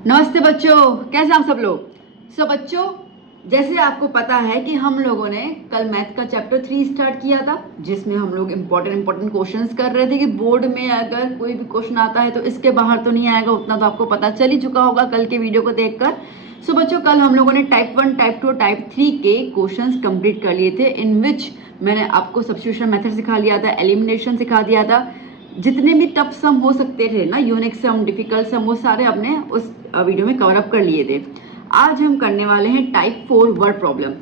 नमस्ते बच्चों, कैसे आप सब लोग। बच्चों, जैसे आपको पता है कि हम लोगों ने कल मैथ का चैप्टर 3 स्टार्ट किया था, जिसमें हम लोग इम्पोर्टेंट क्वेश्चंस कर रहे थे कि बोर्ड में अगर कोई भी क्वेश्चन आता है तो इसके बाहर तो नहीं आएगा। उतना तो आपको पता चल ही चुका होगा कल के वीडियो को देखकर। बच्चों, कल हम लोगों ने टाइप 1, टाइप 2, टाइप 3 के क्वेश्चंस कंप्लीट कर लिए थे, इन विच मैंने आपको सब्स्टिट्यूशन मेथड सिखा लिया था, एलिमिनेशन सिखा दिया था। जितने भी टफ सम हो सकते थे ना, यूनिक सम, डिफिकल्ट सम, वो सारे हमने उस वीडियो में कवर अप कर लिए थे। आज हम करने वाले हैं टाइप 4 वर्ड प्रॉब्लम।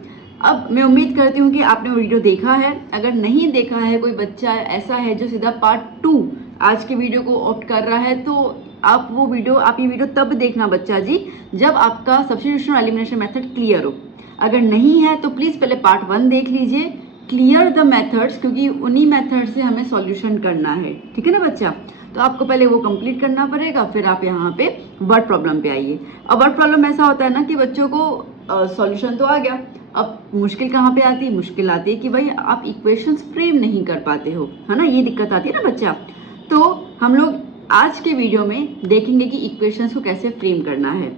अब मैं उम्मीद करती हूँ कि आपने वो वीडियो देखा है। अगर नहीं देखा है, कोई बच्चा ऐसा है जो सीधा पार्ट 2 आज के वीडियो को ऑप्ट कर रहा है, तो आप ये वीडियो तब देखना बच्चा जी जब आपका सब्स्टिट्यूशन और एलिमिनेशन मेथड क्लियर हो। अगर नहीं है तो प्लीज़ पहले पार्ट 1 देख लीजिए, क्लियर द मेथड्स, क्योंकि उन्हीं मेथड से हमें सॉल्यूशन करना है। ठीक है ना बच्चा। तो आपको पहले वो कंप्लीट करना पड़ेगा, फिर आप यहाँ पे वर्ड प्रॉब्लम पे आइए। अब वर्ड प्रॉब्लम ऐसा होता है ना कि बच्चों को सॉल्यूशन तो आ गया, अब मुश्किल कहाँ पे आती है? मुश्किल आती है कि भाई आप इक्वेशंस फ्रेम नहीं कर पाते हो, है ना, ये दिक्कत आती है ना बच्चा। तो हम लोग आज के वीडियो में देखेंगे कि इक्वेशंस को कैसे फ्रेम करना है।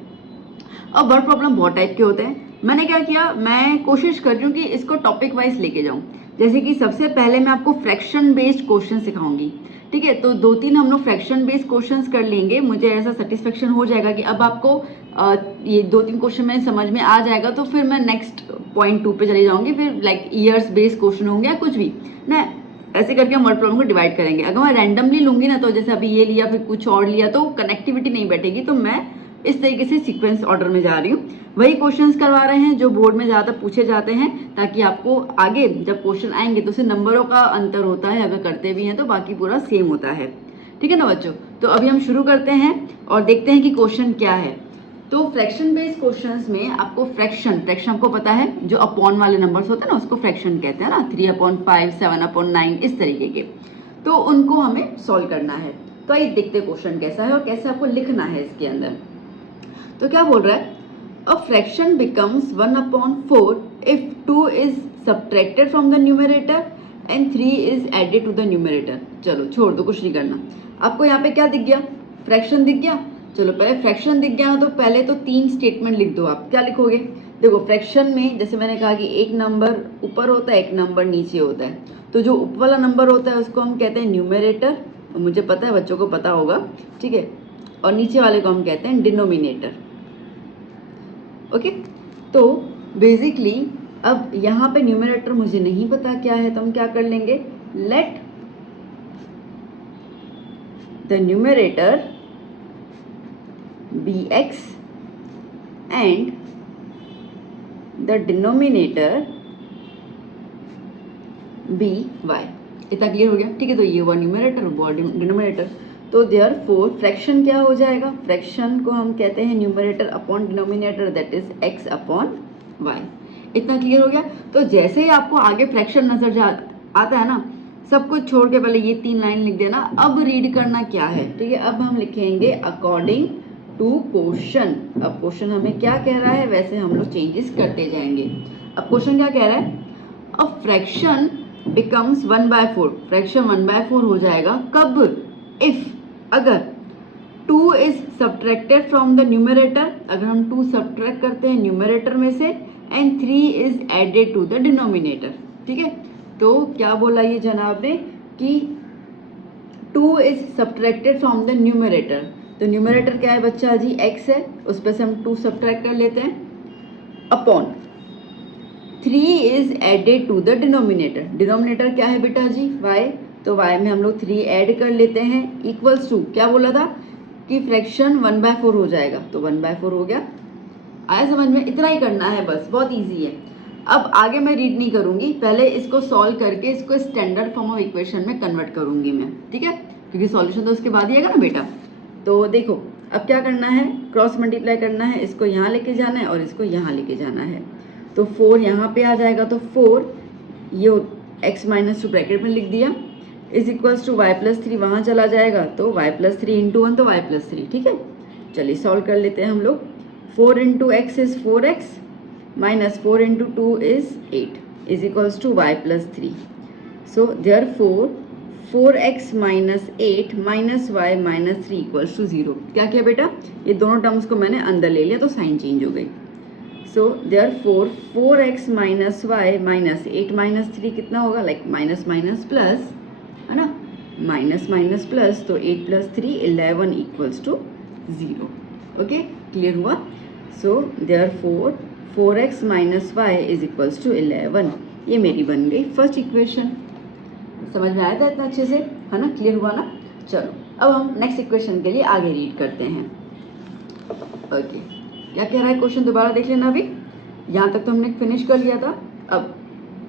अब वर्ड प्रॉब्लम बहुत टाइप के होते हैं। मैंने क्या किया, मैं कोशिश कर रही हूँ कि इसको टॉपिक वाइज लेके जाऊँ। जैसे कि सबसे पहले मैं आपको फ्रैक्शन बेस्ड क्वेश्चन सिखाऊंगी। ठीक है, तो 2-3 हम लोग फ्रैक्शन बेस्ड क्वेश्चंस कर लेंगे। मुझे ऐसा सेटिस्फेक्शन हो जाएगा कि अब आपको ये 2-3 क्वेश्चन में समझ में आ जाएगा, तो फिर मैं नेक्स्ट पॉइंट 2 पे चली जाऊंगी। फिर लाइक ईयर्स बेस्ड क्वेश्चन होंगे या कुछ भी ना, ऐसे करके हम वर्ड प्रॉब्लम को डिवाइड करेंगे। अगर मैं रैंडमली लूंगी ना, तो जैसे अभी ये लिया फिर कुछ और लिया, तो कनेक्टिविटी नहीं बैठेगी। तो मैं इस तरीके से सीक्वेंस ऑर्डर में जा रही हूँ। वही क्वेश्चंस करवा रहे हैं जो बोर्ड में ज़्यादा पूछे जाते हैं, ताकि आपको आगे जब क्वेश्चन आएंगे तो उससे नंबरों का अंतर होता है, अगर करते भी हैं तो बाकी पूरा सेम होता है। ठीक है ना बच्चों। तो अभी हम शुरू करते हैं और देखते हैं कि क्वेश्चन क्या है। तो फ्रैक्शन बेस्ड क्वेश्चंस में आपको फ्रैक्शन आपको पता है, जो अपॉन वाले नंबर्स होते हैं ना, उसको फ्रैक्शन कहते हैं ना, 3/5, 7/9, इस तरीके के। तो उनको हमें सॉल्व करना है। तो आइए देखते हैं क्वेश्चन कैसा है और कैसे आपको लिखना है इसके अंदर। तो क्या बोल रहा है, a fraction becomes 1/4 if 2 is subtracted from the numerator and 3 is added to the numerator. चलो छोड़ दो, कुछ नहीं करना। आपको यहाँ पे क्या दिख गया? फ्रैक्शन दिख गया। चलो पहले फ्रैक्शन दिख गया ना, तो पहले तो 3 स्टेटमेंट लिख दो। आप क्या लिखोगे? देखो, फ्रैक्शन में जैसे मैंने कहा कि एक नंबर ऊपर होता है, एक नंबर नीचे होता है। तो जो ऊपर वाला नंबर होता है उसको हम कहते हैं न्यूमरेटर, और मुझे पता है बच्चों को पता होगा, ठीक है। और नीचे वाले को हम कहते हैं डिनोमिनेटर। ओके, तो बेसिकली अब यहाँ पे न्यूमरेटर मुझे नहीं पता क्या है, तो हम क्या कर लेंगे, let the numerator be x and the denominator be y। इतना क्लियर हो गया? ठीक है, तो ये हुआ न्यूमरेटर, वो डिनोमिनेटर। तो देयरफॉर फ्रैक्शन क्या हो जाएगा? फ्रैक्शन को हम कहते हैं numerator upon denominator, that is x upon y। इतना क्लियर हो गया? तो जैसे ही आपको आगे फ्रैक्शन नजर आता है ना, सब कुछ छोड़ के पहले ये 3 लाइन लिख देना। अब रीड करना क्या है, ठीक है। अब हम लिखेंगे अकॉर्डिंग टू क्वेश्चन। अब क्वेश्चन हमें क्या कह रहा है, वैसे हम लोग चेंजेस करते जाएंगे। अब क्वेश्चन क्या कह रहा है, अ फ्रैक्शन बिकम्स 1/4। फ्रैक्शन 1/4 हो जाएगा कब? इफ, अगर 2 is subtracted from the numerator, अगर हम 2 सब्ट्रैक्ट करते हैं न्यूमरेटर में से, and 3 is added to the denominator. ठीक है, तो क्या बोला ये जनाब ने कि 2 is subtracted from the numerator. तो न्यूमरेटर क्या है बच्चा जी? x है, उस पर से हम 2 सब्ट्रैक्ट कर लेते हैं, upon 3 is added to the denominator. Denominator क्या है बेटा जी? y। तो y में हम लोग 3 ऐड कर लेते हैं, इक्वल्स टू, क्या बोला था कि फ्रैक्शन 1/4 हो जाएगा, तो 1/4 हो गया। आया समझ में? इतना ही करना है बस, बहुत इजी है। अब आगे मैं रीड नहीं करूंगी, पहले इसको सॉल्व करके इसको स्टैंडर्ड फॉर्म ऑफ इक्वेशन में कन्वर्ट करूंगी मैं, ठीक है, क्योंकि सॉल्यूशन तो उसके बाद ही आएगा ना बेटा। तो देखो अब क्या करना है, क्रॉस मल्टीप्लाई करना है, इसको यहाँ लेके जाना है और इसको यहाँ लेके जाना है। तो 4 यहाँ पे आ जाएगा, तो 4 ये x-2 ब्रैकेट में लिख दिया, इज इक्वल्स टू y+3 वहाँ चला जाएगा, तो y+3 इंटू 1 तो y+3। ठीक है, चलिए सॉल्व कर लेते हैं हम लोग। 4 into x is 4x minus 4 into 2 is 8 is equals to y+3. So therefore 4x minus 8 minus Y minus 3 equals to 0। क्या किया बेटा, ये दोनों टर्म्स को मैंने अंदर ले लिया तो साइन चेंज हो गई। So therefore 4x minus Y minus 8 minus 3 कितना होगा, लाइक माइनस माइनस प्लस, है ना, माइनस माइनस प्लस, तो 8 plus 3 11 equals to 0। Okay, clear हुआ। So therefore 4x minus Y is equals to 11। ये मेरी बन गई फर्स्ट इक्वेशन। समझ में आया था इतना अच्छे से, है ना, क्लियर हुआ ना। चलो अब हम नेक्स्ट इक्वेशन के लिए आगे रीड करते हैं। ओके, क्या कह रहा है क्वेश्चन, दोबारा देख लेना। अभी यहाँ तक तो हमने फिनिश कर लिया था। अब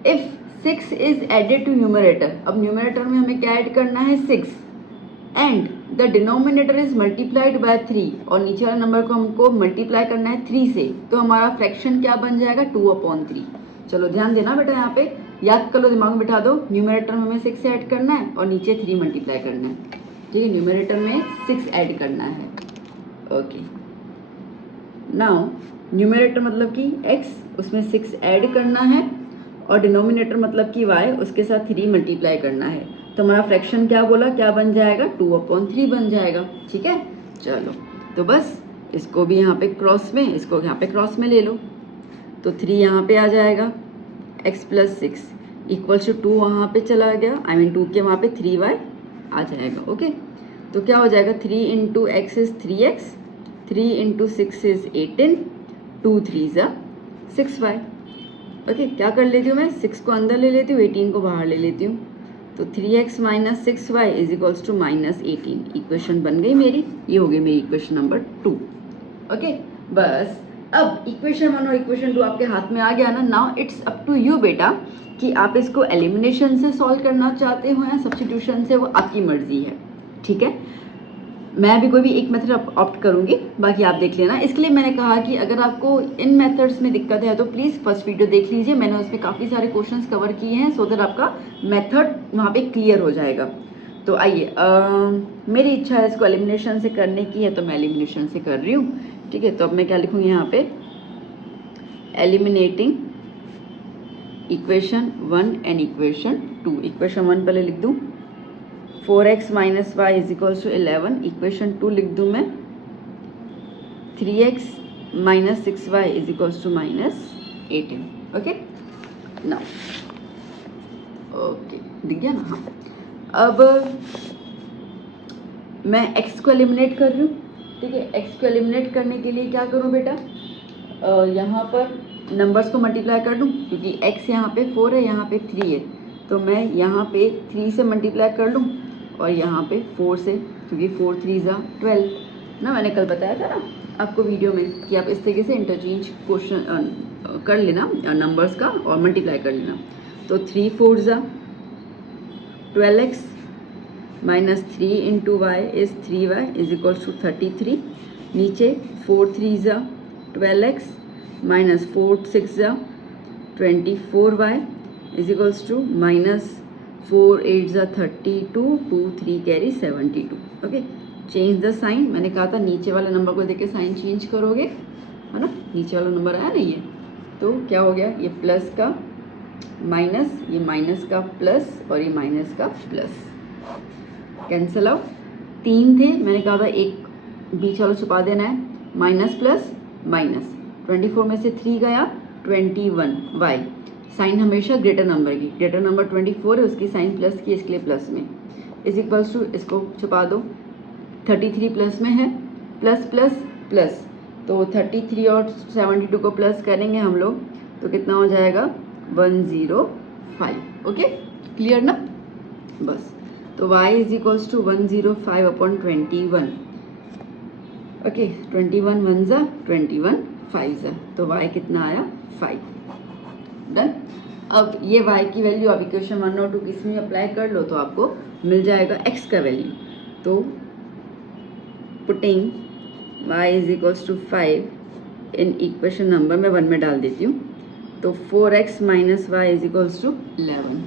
if 6 is added to numerator, अब न्यूमरेटर में हमें क्या ऐड करना है, 6, and the denominator is multiplied by 3, और नीचे वाले नंबर को हमको मल्टीप्लाई करना है 3 से, तो हमारा फ्रैक्शन क्या बन जाएगा, 2/3। चलो ध्यान देना बेटा, यहाँ पे याद कर लो, दिमाग में बिठा दो। न्यूमरेटर में हमें 6 ऐड करना है और नीचे 3 मल्टीप्लाई करना है। ठीक है, न्यूमरेटर में 6 ऐड करना है। ओके, नाउ न्यूमरेटर मतलब कि x, उसमें 6 ऐड करना है, और डिनोमिनेटर मतलब कि y, उसके साथ 3 मल्टीप्लाई करना है। तो हमारा फ्रैक्शन क्या बोला, क्या बन जाएगा, 2/3 बन जाएगा। ठीक है, चलो तो बस इसको भी यहाँ पे क्रॉस में, इसको यहाँ पे क्रॉस में ले लो, तो 3 यहाँ पे आ जाएगा, x प्लस 6 इक्वल्स टू 2 वहाँ पे चला गया, आई मीन 2 के वहाँ पे 3y आ जाएगा। ओके, तो क्या हो जाएगा, 3 into x is 3x, 3 into 6 is 18, 2 3 ज़ा 6y। ओके, क्या कर लेती हूँ मैं, 6 को अंदर ले लेती हूँ, 18 को बाहर ले लेती हूँ, तो 3x minus 6y is equals to minus 18। Equation बन गई मेरी, ये हो गई मेरी इक्वेशन नंबर 2। ओके, बस अब इक्वेशन 1 और इक्वेशन 2 आपके हाथ में आ गया ना। Now it's up to you बेटा कि आप इसको एलिमिनेशन से सॉल्व करना चाहते हो या सब्स्टिट्यूशन से, वो आपकी मर्जी है। ठीक है, मैं भी कोई भी एक मेथड ऑप्ट करूंगी, बाकी आप देख लेना। इसके लिए मैंने कहा कि अगर आपको इन मेथड्स में दिक्कत है तो प्लीज़ फर्स्ट वीडियो देख लीजिए, मैंने उसमें काफ़ी सारे क्वेश्चंस कवर किए हैं, सो दैट आपका मेथड वहाँ पे क्लियर हो जाएगा। तो आइए, मेरी इच्छा है इसको एलिमिनेशन से करने की है, तो मैं एलिमिनेशन से कर रही हूँ। ठीक है, तो अब मैं क्या लिखूँगी यहाँ पे, eliminating equation 1 and equation 2। Equation 1 पहले लिख दूँ, 4x minus Y is equals to 11। Equation 2 लिख दूँ मैं, 3x minus 6y is equals to minus 18। Okay, now okay, दिख गया ना। हाँ, अब मैं x को एलिमिनेट कर रही हूँ। ठीक है, x को एलिमिनेट करने के लिए क्या करूँ बेटा, यहाँ पर नंबर्स को मल्टीप्लाई कर दूँ, क्योंकि x यहाँ पे 4 है, यहाँ पे 3 है, तो मैं यहाँ पे 3 से मल्टीप्लाई कर लूँ और यहाँ पे 4 से, क्योंकि 4 3 ज़ा 12 ना। मैंने कल बताया था ना आपको वीडियो में कि आप इस तरीके से इंटरचेंज क्वेश्चन कर लेना नंबर्स का और मल्टीप्लाई कर लेना। तो 3 4 ज़ा 12x minus 3 into Y is 3y is equals to 33। नीचे 4 3 ज़ा 12x माइनस 4 6 ज़ा 24y is equals to minus 4 8 ज़ा 32, 2 3 carry 72। Okay, change the sign, मैंने कहा था नीचे वाले नंबर को देख के साइन चेंज करोगे, है ना। नीचे वाला नंबर आया नहीं है, तो क्या हो गया, ये प्लस का माइनस, ये माइनस का प्लस और ये माइनस का प्लस, कैंसिल आउट। 3 थे, मैंने कहा था एक बीच वाला छुपा देना है, माइनस प्लस माइनस, 24 में से 3 गया 21, वाई साइन हमेशा ग्रेटर नंबर की, ग्रेटर नंबर 24 है, उसकी साइन प्लस की, इसके लिए प्लस में, इज इक्वल्स टू, इसको छुपा दो, 33 प्लस में है, प्लस प्लस प्लस, तो 33 और 72 को प्लस करेंगे हम लोग, तो कितना हो जाएगा 105। ओके, क्लियर ना। बस, तो y is equals to 105/21। Okay, 21 1 ज़ा 21 5 ज़ा, तो y कितना आया 5। डन। अब ये y की वैल्यू आप इक्वेशन 1 और 2 किस में अप्लाई कर लो तो आपको मिल जाएगा x का वैल्यू। तो putting y is equals to 5 in equation number मैं 1 में डाल देती हूँ, तो 4x minus Y is equals to 11।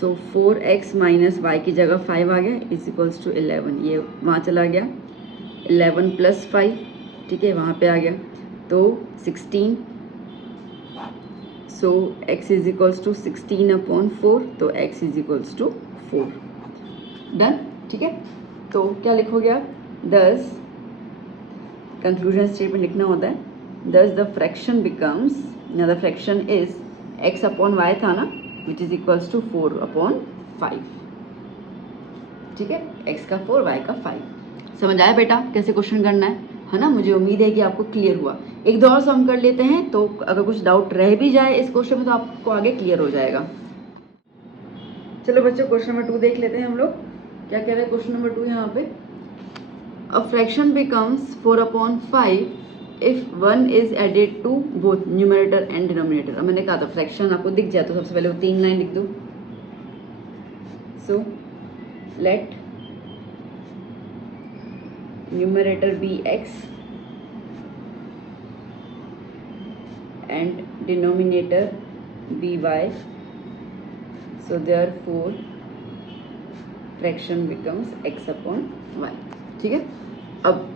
So 4x minus Y की जगह 5 आ गया, इज इक्वल्स टू 11, ये वहाँ चला गया, 11 प्लस 5, ठीक है, वहाँ पे आ गया, तो 16। So x is equals to 16/4, तो x is equals to 4। Done, ठीक है। तो क्या लिखोगे आप, दस कंक्लूजन स्टेटमेंट लिखना होता है, thus the fraction becomes, the fraction is x upon y था ना, विच इज इक्वल्स टू 4/5, ठीक है, x का 4 y का 5। समझ आया बेटा कैसे क्वेश्चन करना है ना। मुझे उम्मीद है कि आपको क्लियर हुआ। एक दो और सम कर लेते हैं, तो अगर कुछ डाउट रह भी जाए इस क्वेश्चन में तो आपको आगे क्लियर हो जाएगा। चलो बच्चों क्वेश्चन नंबर 2 देख लेते हैं हम लोग। क्या कह रहे हैं क्वेश्चन नंबर 2 यहाँ पे, a fraction becomes 4/5 if 1 is added to both numerator and denominator. अब मैंने कहा था फ्रैक्शन आपको दिख जाए तो सबसे पहले वो 3 लाइन लिख दो। So let numerator be x and denominator by, so therefore fraction becomes x upon y, ठीक है। अब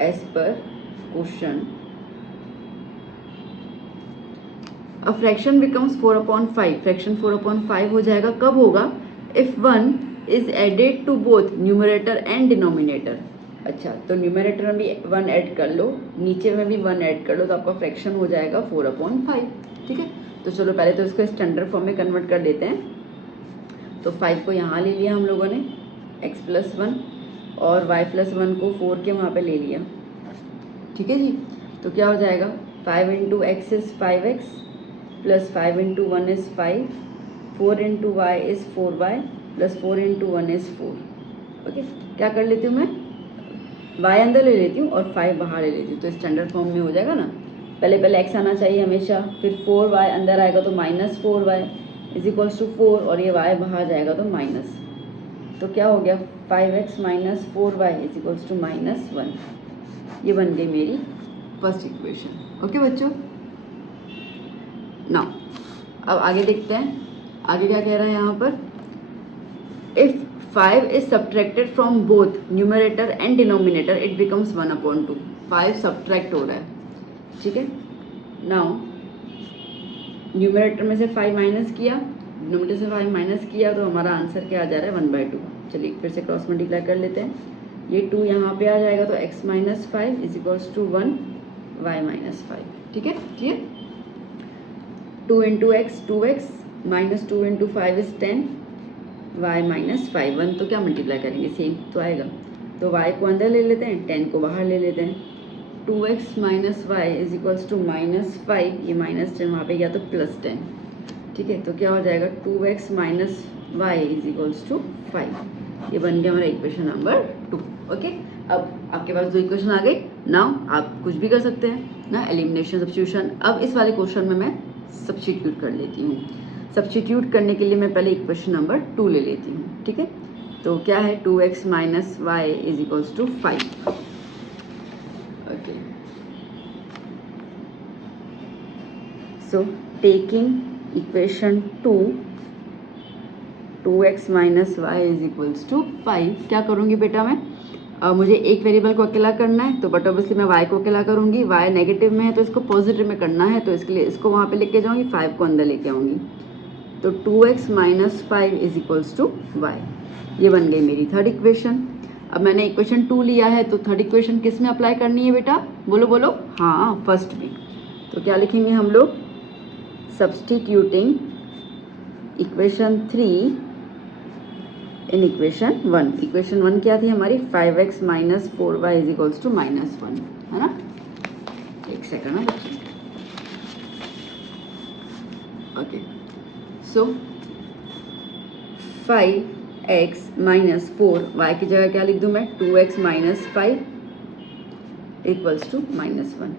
as per question a fraction becomes 4/5, fraction 4/5 हो जाएगा, कब होगा, if 1 is added to both numerator and denominator। अच्छा, तो न्यूमरेटर में भी 1 ऐड कर लो, नीचे में भी 1 ऐड कर लो, तो आपका फ्रैक्शन हो जाएगा 4/5, ठीक है। तो चलो पहले तो इसको स्टैंडर्ड फॉर्म में कन्वर्ट कर देते हैं। तो 5 को यहाँ ले लिया हम लोगों ने x + 1 और y + 1 को 4 के वहाँ पे ले लिया, ठीक है जी। तो क्या हो जाएगा, 5 × x is 5x plus 5 × 1 is 5, 4 × y is 4y plus 4 × 1 is 4। Okay, क्या कर लेती हूँ मैं, y अंदर ले लेती हूँ और 5 बाहर ले लेती हूँ, तो स्टैंडर्ड फॉर्म में हो जाएगा ना। पहले x आना चाहिए हमेशा, फिर 4y अंदर आएगा तो -4y इज इक्वल्स टू 4, और ये y बाहर जाएगा तो माइनस, तो क्या हो गया 5x - 4y is equals to -1। ये बन गई मेरी फर्स्ट इक्वेशन। ओके बच्चों, नाउ अब आगे देखते हैं, आगे क्या कह रहा है यहाँ पर, if 5 is subtracted from both numerator and denominator it becomes 1/2। 5 subtract हो रहा है, ठीक है। नाउ न्यूमरेटर में से 5 माइनस किया, डिनोमिनेटर से 5 माइनस किया, तो हमारा आंसर क्या आ जा रहा है 1/2। चलिए फिर से क्रॉस मल्टीप्लाई कर लेते हैं, ये 2 यहाँ पे आ जाएगा तो x - 5 is equals to 1 y - 5, ठीक है, clear. 2 × x 2x - 2 × 5 is 10, y - 5, 1 तो क्या मल्टीप्लाई करेंगे, सेम तो आएगा, तो y को अंदर ले लेते हैं, 10 को बाहर ले लेते हैं। 2x - y is equals to -5, ये -10 वहाँ पे गया तो +10, ठीक है। तो क्या हो जाएगा 2x - y is equals to 5। ये बन गया हमारा इक्वेशन नंबर 2। ओके, अब आपके पास 2 इक्वेशन आ गई। नाउ आप कुछ भी कर सकते हैं ना, एलिमिनेशन, सब्स्टिट्यूशन। अब इस वाले क्वेश्चन में मैं सब्स्टिट्यूट कर लेती हूँ। सब्स्टिट्यूट करने के लिए मैं पहले इक्वेशन नंबर 2 ले लेती हूँ, ठीक है। तो क्या है 2x - y is equals to 5। Okay, so taking equation 2, 2x - y is equals to 5, क्या करूँगी बेटा मैं, मुझे एक वेरिएबल को अकेला करना है, तो बट ऑब्वियसली मैं y को अकेला करूँगी, y नेगेटिव में है तो इसको पॉजिटिव में करना है, तो इसके लिए इसको वहाँ पे लेके जाऊँगी, 5 को अंदर लेके आऊँगी, तो 2x - 5 is equals to y। ये बन गई मेरी थर्ड इक्वेशन। अब मैंने इक्वेशन 2 लिया है, तो थर्ड इक्वेशन किस में अप्लाई करनी है बेटा, बोलो बोलो, हाँ फर्स्ट में। तो क्या लिखेंगे हम लोग, substituting equation 3 in equation 1। Equation 1 क्या थी हमारी, 5x - 4y is equals to -1, है ना। एक सेकंड ना बच्चे, ओके। सो 5x - 4, y की जगह क्या लिख दूँ मैं, 2x - 5 इक्वल्स टू -1।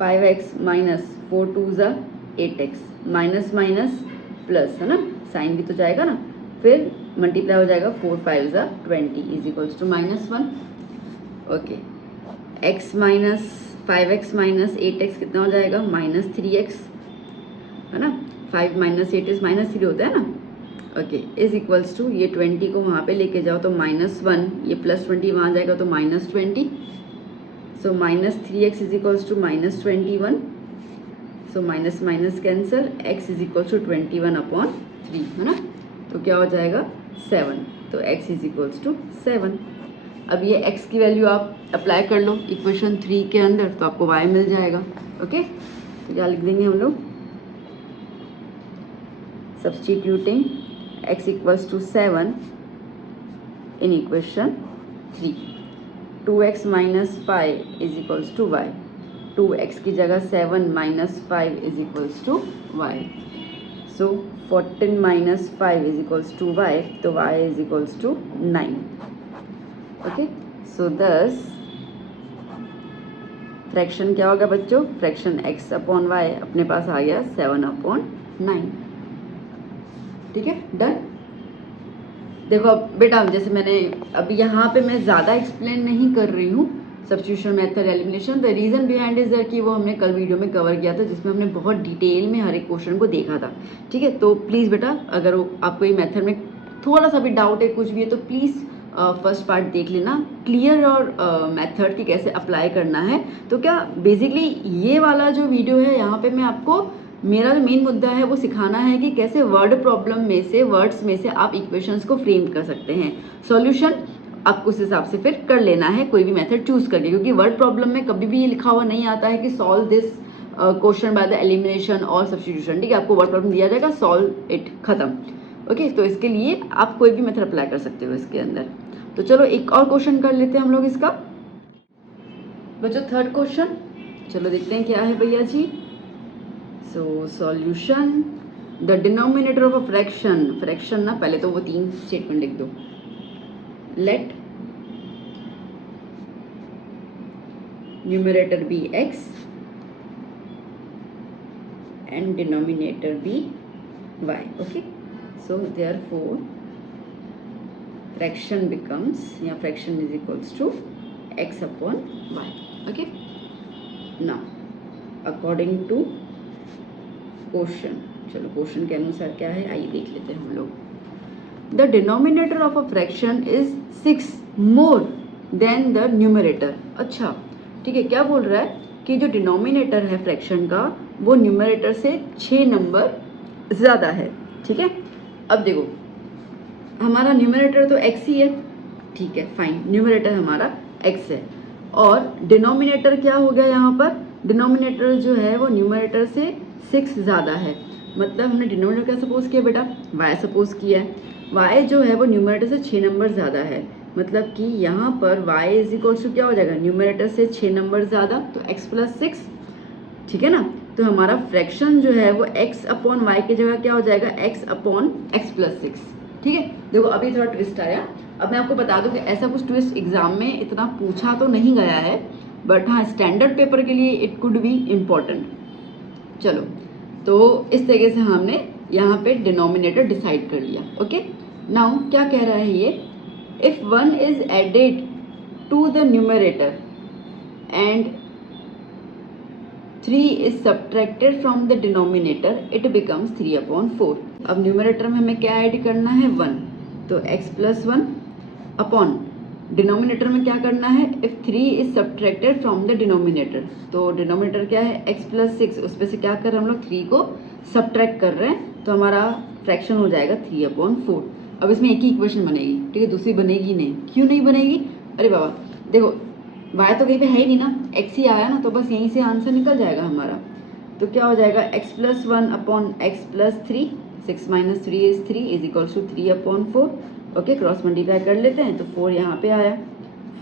5x - 4 2 ज़ा 8x, माइनस माइनस प्लस, है ना, साइन भी तो जाएगा ना, फिर मल्टीप्लाई हो जाएगा, 4 5 ज़ा 20 is equals to -1। Okay, 5x - 8x कितना हो जाएगा, -3x, है ना। 5 - 8 इज -3 होता है ना। ओके, इज इक्वल्स टू, ये 20 को वहाँ पे लेके जाओ तो -1, ये +20 वहाँ जाएगा तो -20, so -3x is equals to -21, so minus minus cancel, x is equals to 21/20, 3 है ना, तो क्या हो जाएगा 7, तो x इज इक्वल्स टू 7। अब ये x की वैल्यू आप अप्लाई कर लो इक्वेशन 3 के अंदर तो आपको y मिल जाएगा। ओके, तो क्या लिख देंगे हम लोग, substituting x equals to 7 in equation 3, 2x minus 5 is equals to y, 2x की जगह 7 minus 5 is equals to y, so 14 minus 5 is equals to y, तो y is equals to 9। Okay, so this fraction क्या होगा बच्चों, fraction x upon y अपने पास आ गया 7/9। ठीक है, डन। देखो अब बेटा, जैसे मैंने अभी यहाँ पे मैं ज़्यादा एक्सप्लेन नहीं कर रही हूँ substitution method, elimination. The reason behind is that कि वो हमने कल वीडियो में कवर किया था जिसमें हमने बहुत डिटेल में हर एक क्वेश्चन को देखा था। ठीक है, तो प्लीज़ बेटा अगर आपको ये मेथड में थोड़ा सा भी डाउट है, कुछ भी है, तो प्लीज़ फर्स्ट पार्ट देख लेना क्लियर और मेथड की कैसे अप्लाई करना है। तो क्या बेसिकली ये वाला जो वीडियो है यहाँ पे मैं आपको, मेरा जो मेन मुद्दा है वो सिखाना है कि कैसे वर्ड प्रॉब्लम में से, वर्ड्स में से आप इक्वेशंस को फ्रेम कर सकते हैं। सॉल्यूशन आपको उस हिसाब से फिर कर लेना है कोई भी मेथड चूज करके, क्योंकि वर्ड प्रॉब्लम में कभी भी ये लिखा हुआ नहीं आता है कि solve this question by the elimination और सब्स्टिट्यूशन। ठीक है, आपको वर्ड प्रॉब्लम दिया जाएगा, सॉल्व इट, खत्म। ओके, तो इसके लिए आप कोई भी मेथड अप्लाई कर सकते हो इसके अंदर। तो चलो एक और क्वेश्चन कर लेते हैं हम लोग इसका बच्चों, थर्ड क्वेश्चन। चलो देखते हैं क्या है भैया जी। So solution, the denominator of a fraction, fraction ना पहले तो वो 3 स्टेटमेंट लिख दो। Let numerator be x and denominator be y. Okay, so therefore fraction becomes, या fraction is equals to x upon y. Okay, now according to question, चलो question के अनुसार क्या है आइए देख लेते हैं हम लोग। The denominator of a fraction is 6 more than the numerator. अच्छा ठीक है, क्या बोल रहा है कि जो डिनोमिनेटर है फ्रैक्शन का वो न्यूमरेटर से 6 नंबर ज़्यादा है। ठीक है, अब देखो हमारा न्यूमरेटर तो x ही है, ठीक है फाइन, न्यूमरेटर हमारा x है और डिनोमिनेटर क्या हो गया यहाँ पर, डिनोमिनेटर जो है वो न्यूमरेटर से 6 ज़्यादा है। मतलब हमने डिनोमिनेटर क्या सपोज किया बेटा, y सपोज किया है, y जो है वो न्यूमरेटर से 6 नंबर ज़्यादा है। मतलब कि यहाँ पर y इज इक्वल्स टू क्या हो जाएगा, न्यूमरेटर से 6 नंबर ज़्यादा, तो x प्लस 6। ठीक है ना, तो हमारा फ्रैक्शन जो है वो x अपॉन वाई की जगह क्या हो जाएगा, x अपॉन x प्लस 6। ठीक है, देखो अभी थोड़ा ट्विस्ट आया। अब मैं आपको बता दूं कि ऐसा कुछ ट्विस्ट एग्जाम में इतना पूछा तो नहीं गया है, बट हाँ स्टैंडर्ड पेपर के लिए इट कुड बी इम्पॉर्टेंट। चलो, तो इस तरीके से हमने यहाँ पे डिनोमिनेटर डिसाइड कर लिया। ओके, नाउ क्या कह रहा है ये, if 1 is added to the numerator and 3 is subtracted from the denominator, it becomes 3/4। अब न्यूमरेटर में हमें क्या ऐड करना है, 1, तो x प्लस 1 अपॉन डिनोमिनेटर में क्या करना है, if 3 is subtracted from the denominator, तो डिनोमिनेटर क्या है x प्लस 6, उस पर से क्या कर रहे हैं हम लोग 3 को सब्ट्रैक्ट कर रहे हैं, तो हमारा फ्रैक्शन हो जाएगा 3/4। अब इसमें एक ही इक्वेशन बनेगी, ठीक है, दूसरी बनेगी नहीं। क्यों नहीं बनेगी, अरे बाबा देखो y तो कहीं पे है ही नहीं ना, x ही आया ना, तो बस यहीं से आंसर निकल जाएगा हमारा। तो क्या हो जाएगा, x plus 1 upon x plus 3, 6 minus 3 is 3 is equals to 3/4। Okay, cross multiply कर लेते हैं, तो 4 यहाँ पे आया,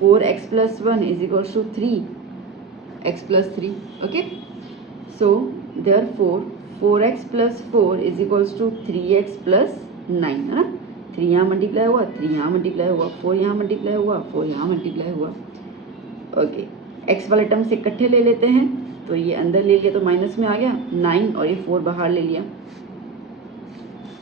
4x plus 1 is equals to 3x plus 3। Okay, so therefore 4x plus 4 is equals to 3x plus 9, है ना, 3 यहाँ मल्टीप्लाई हुआ, 3 यहाँ मल्टीप्लाई हुआ, 4 यहाँ मल्टीप्लाई हुआ, 4 यहाँ मल्टीप्लाई हुआ। ओके, एक्स वाले टर्म से इकट्ठे ले लेते हैं, तो ये अंदर ले लिया तो माइनस में आ गया 9 और ये 4 बाहर ले लिया।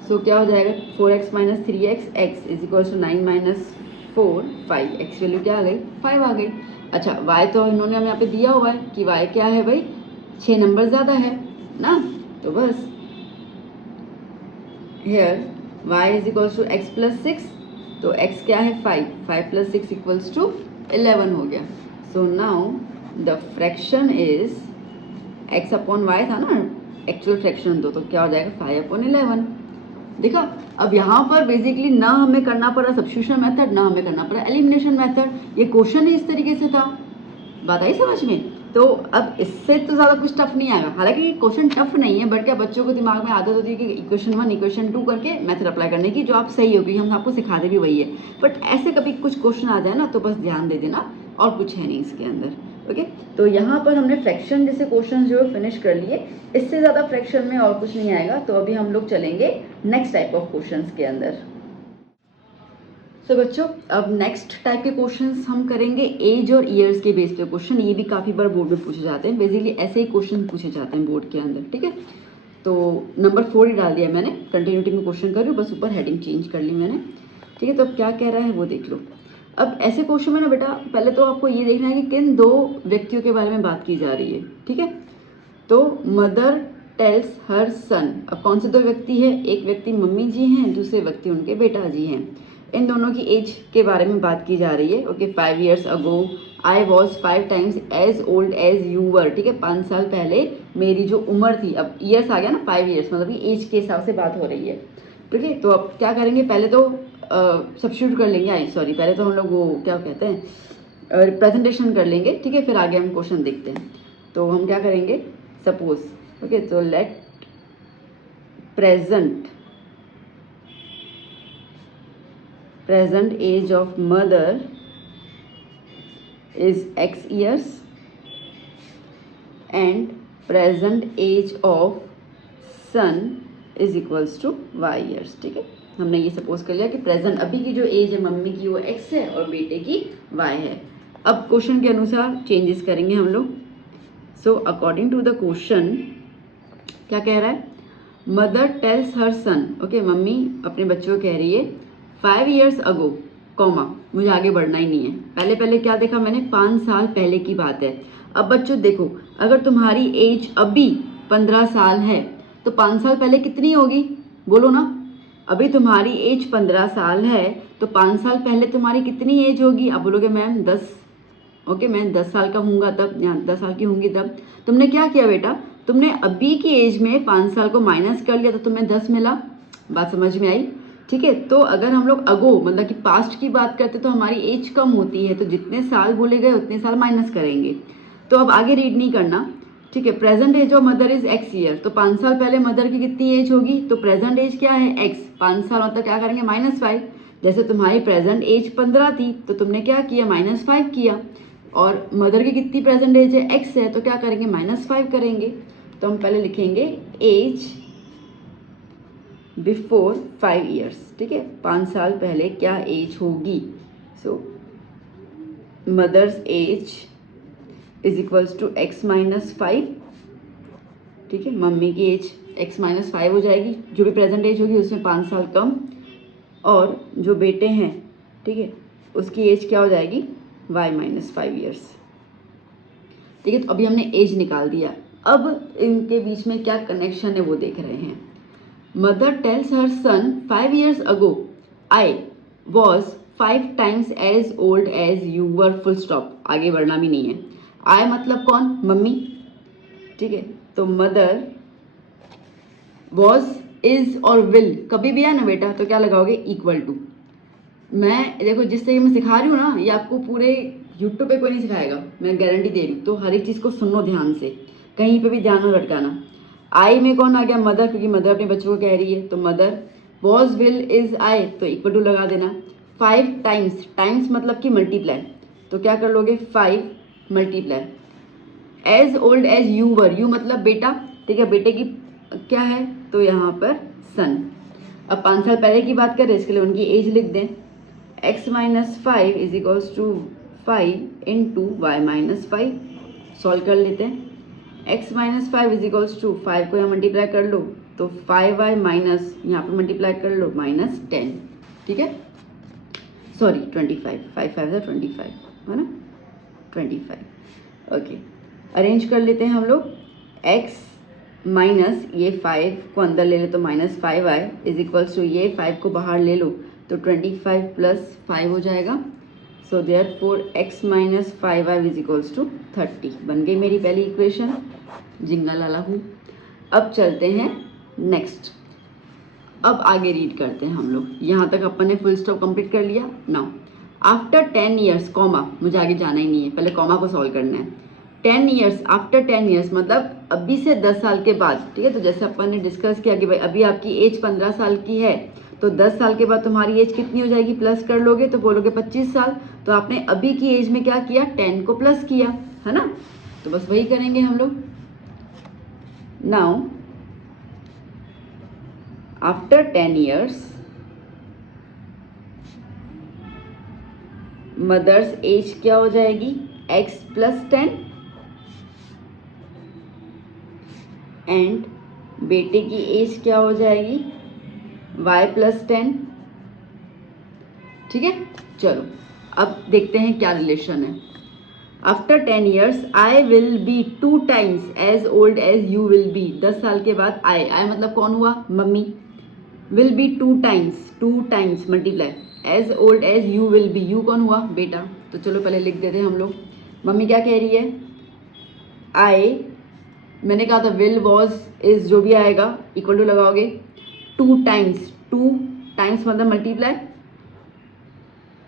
सो क्या हो जाएगा, 4x minus 3x, x is equal to 9 minus 4, 5, x value क्या आ गई, 5 आ गई। अच्छा, y तो इन्होंने हमें यहाँ पे दिया हुआ है कि y क्या है भाई, 6 नंबर ज़्यादा है ना, तो बस here y is equal to x plus 6, तो x क्या है 5, 5 प्लस 6 इक्वल्स टू 11 हो गया। So now the fraction is x upon y था ना एक्चुअल फ्रैक्शन, तो क्या हो जाएगा 5/11। देखा, अब यहाँ पर बेसिकली ना हमें करना पड़ा सब्स्टिट्यूशन मेथड, ना हमें करना पड़ा एलिमिनेशन मेथड। ये क्वेश्चन ही इस तरीके से था, बात आई समझ में। तो अब इससे तो ज़्यादा कुछ टफ नहीं आएगा। हालांकि क्वेश्चन टफ नहीं है, बट क्या बच्चों को दिमाग में आदत होती है कि इक्वेशन 1 इक्वेशन 2 करके मेथड अप्लाई करने की, जो आप सही हो, क्योंकि हम आपको सिखाते भी वही है। बट ऐसे कभी कुछ क्वेश्चन आ जाए ना तो बस ध्यान दे देना, और कुछ है नहीं इसके अंदर। ओके, तो यहाँ पर हमने फ्रैक्शन जैसे क्वेश्चन जो है फिनिश कर लिए। इससे ज़्यादा फ्रैक्शन में और कुछ नहीं आएगा। तो अभी हम लोग चलेंगे नेक्स्ट टाइप ऑफ क्वेश्चन के अंदर। तो बच्चों, अब नेक्स्ट टाइप के क्वेश्चंस हम करेंगे एज और ईयर्स के बेस पे क्वेश्चन। ये भी काफ़ी बार बोर्ड में पूछे जाते हैं, बेसिकली ऐसे ही क्वेश्चन पूछे जाते हैं बोर्ड के अंदर। ठीक है, तो नंबर 4 ही डाल दिया मैंने, कंटिन्यूटी में क्वेश्चन कर रही हूँ, बस ऊपर हेडिंग चेंज कर ली मैंने। ठीक है, तो अब क्या कह रहा है वो देख लो। अब ऐसे क्वेश्चन में ना बेटा, पहले तो आपको ये देखना है कि किन 2 व्यक्तियों के बारे में बात की जा रही है। ठीक है, तो मदर टेल्स हर सन। अब कौन से 2 व्यक्ति है? एक व्यक्ति मम्मी जी हैं, दूसरे व्यक्ति उनके बेटा जी हैं। इन दोनों की एज के बारे में बात की जा रही है। Okay, 5 years ago I was 5 times as old as you were. ठीक है, 5 साल पहले मेरी जो उम्र थी, अब ईयर्स आ गया ना, 5 years मतलब कि एज के हिसाब से बात हो रही है। ठीक है, तो अब क्या करेंगे, पहले तो सब्स्टिट्यूट कर लेंगे। सॉरी, पहले तो हम लोग वो क्या कहते हैं, रिप्रेजेंटेशन कर लेंगे। ठीक है, फिर आगे हम क्वेश्चन देखते हैं। तो हम क्या करेंगे, सपोज, ओके, तो late present age of mother is x years and present age of son is equals to y years। ठीक है, हमने ये सपोज कर लिया कि प्रेजेंट अभी की जो एज है मम्मी की वो x है और बेटे की y है। अब क्वेश्चन के अनुसार चेंजेस करेंगे हम लोग। So according to the question क्या कह रहा है, mother tells her son. Okay, mummy अपने बच्चों को कह रही है 5 years ago, कॉमा, मुझे आगे बढ़ना ही नहीं है। पहले पहले क्या देखा मैंने, 5 साल पहले की बात है। अब बच्चों देखो, अगर तुम्हारी एज अभी 15 साल है तो 5 साल पहले कितनी होगी, बोलो ना। अभी तुम्हारी एज 15 साल है तो 5 साल पहले तुम्हारी कितनी एज होगी? आप बोलोगे मैम 10। ओके, मैं 10 साल का हूँगा तब, या 10 साल की होंगी तब। तुमने क्या किया बेटा, तुमने अभी की एज में 5 साल को माइनस कर लिया तो तुम्हें 10 मिला। बात समझ में आई? ठीक है, तो अगर हम लोग अगो मतलब कि पास्ट की बात करते तो हमारी एज कम होती है, तो जितने साल बोले गए उतने साल माइनस करेंगे। तो अब आगे रीड नहीं करना। ठीक है, present age of mother is x year, तो 5 साल पहले मदर की कितनी एज होगी, तो प्रेजेंट एज क्या है x, 5 साल मतलब क्या करेंगे -5। जैसे तुम्हारी प्रेजेंट एज 15 थी तो तुमने क्या किया, -5 किया। और मदर की कितनी प्रेजेंट एज है, x है, तो क्या करेंगे, -5 करेंगे। तो हम पहले लिखेंगे एज बिफोर 5 years। ठीक है, 5 साल पहले क्या एज होगी। So mother's age is equals to x -5। ठीक है, मम्मी की एज x -5 हो जाएगी, जो भी प्रेजेंट एज होगी उसमें 5 साल कम, और जो बेटे हैं, ठीक है, उसकी एज क्या हो जाएगी, y -5 years। ठीक है, तो अभी हमने एज निकाल दिया। अब इनके बीच में क्या कनेक्शन है वो देख रहे हैं। Mother tells her son 5 years ago I was 5 times as old as you were, full stop, आगे बढ़ना भी नहीं है। आई मतलब कौन, मम्मी। ठीक है, तो मदर वॉज, इज और विल कभी भी है ना बेटा तो क्या लगाओगे, इक्वल टू। मैं देखो जिस तरीके मैं सिखा रही हूँ ना, ये आपको पूरे यूट्यूब पे कोई नहीं सिखाएगा, मैं गारंटी दे रही हूँ। तो हर एक चीज़ को सुनो ध्यान से, कहीं पे भी ध्यान न लटकाना। आई में कौन आ गया, मदर, क्योंकि मदर अपने बच्चों को कह रही है, तो मदर। वॉज, विल, इज, आई, तो इक्वल टू लगा देना। 5 times, टाइम्स मतलब कि मल्टीप्लाई, तो क्या कर लोगे, 5 multiply. As old as you were, you मतलब बेटा। ठीक है, बेटे की क्या है, तो यहाँ पर सन। अब 5 साल पहले की बात करें, इसके लिए उनकी एज लिख दें। x -5 is equals to 5 into y -5, solve कर लेते हैं। x -5 इज इक्वल्स टू 5 को यहाँ मल्टीप्लाई कर लो तो 5y माइनस यहाँ पर मल्टीप्लाई कर लो -10। ठीक है, सॉरी 25, 5 5 है 25 है ना, 25। ओके, अरेंज कर लेते हैं हम लोग। x माइनस ये 5 को अंदर ले लो तो -5y इज इक्वल्स टू ये 5 को बाहर ले लो तो 25 + 5 हो जाएगा। So therefore x - 5y is equals to 30। बन गई मेरी पहली इक्वेशन, जिंगा लाला हूँ। अब चलते हैं नेक्स्ट। अब आगे रीड करते हैं हम लोग। यहाँ तक अपन ने फुल स्टॉप कंप्लीट कर लिया। नाउ आफ्टर 10 ईयर्स कॉमा, मुझे आगे जाना ही नहीं है, पहले कॉमा को सॉल्व करना है। 10 ईयर्स, आफ्टर 10 ईयर्स मतलब अभी से 10 साल के बाद, ठीक है। तो जैसे अपन ने डिस्कस किया कि भाई अभी आपकी एज 15 साल की है, तो 10 साल के बाद तुम्हारी एज कितनी हो जाएगी, प्लस कर लोगे तो बोलोगे 25 साल। तो आपने अभी की एज में क्या किया, 10 को प्लस किया, है ना। तो बस वही करेंगे हम लोग। Now after 10 years mother's age क्या हो जाएगी, x प्लस 10 एंड बेटे की एज क्या हो जाएगी, y प्लस 10, ठीक है। चलो अब देखते हैं क्या रिलेशन है। After 10 years I will be 2 times as old as you will be. 10 साल के बाद आई मतलब कौन हुआ, mummy. Will be 2 times multiply as old as you will be, you कौन हुआ, बेटा। तो चलो पहले लिख देते हैं हम लोग। मम्मी क्या कह रही है, आई, मैंने कहा था विल वॉज इज जो भी आएगा इक्वल टू लगाओगे 2 टाइम्स मतलब multiply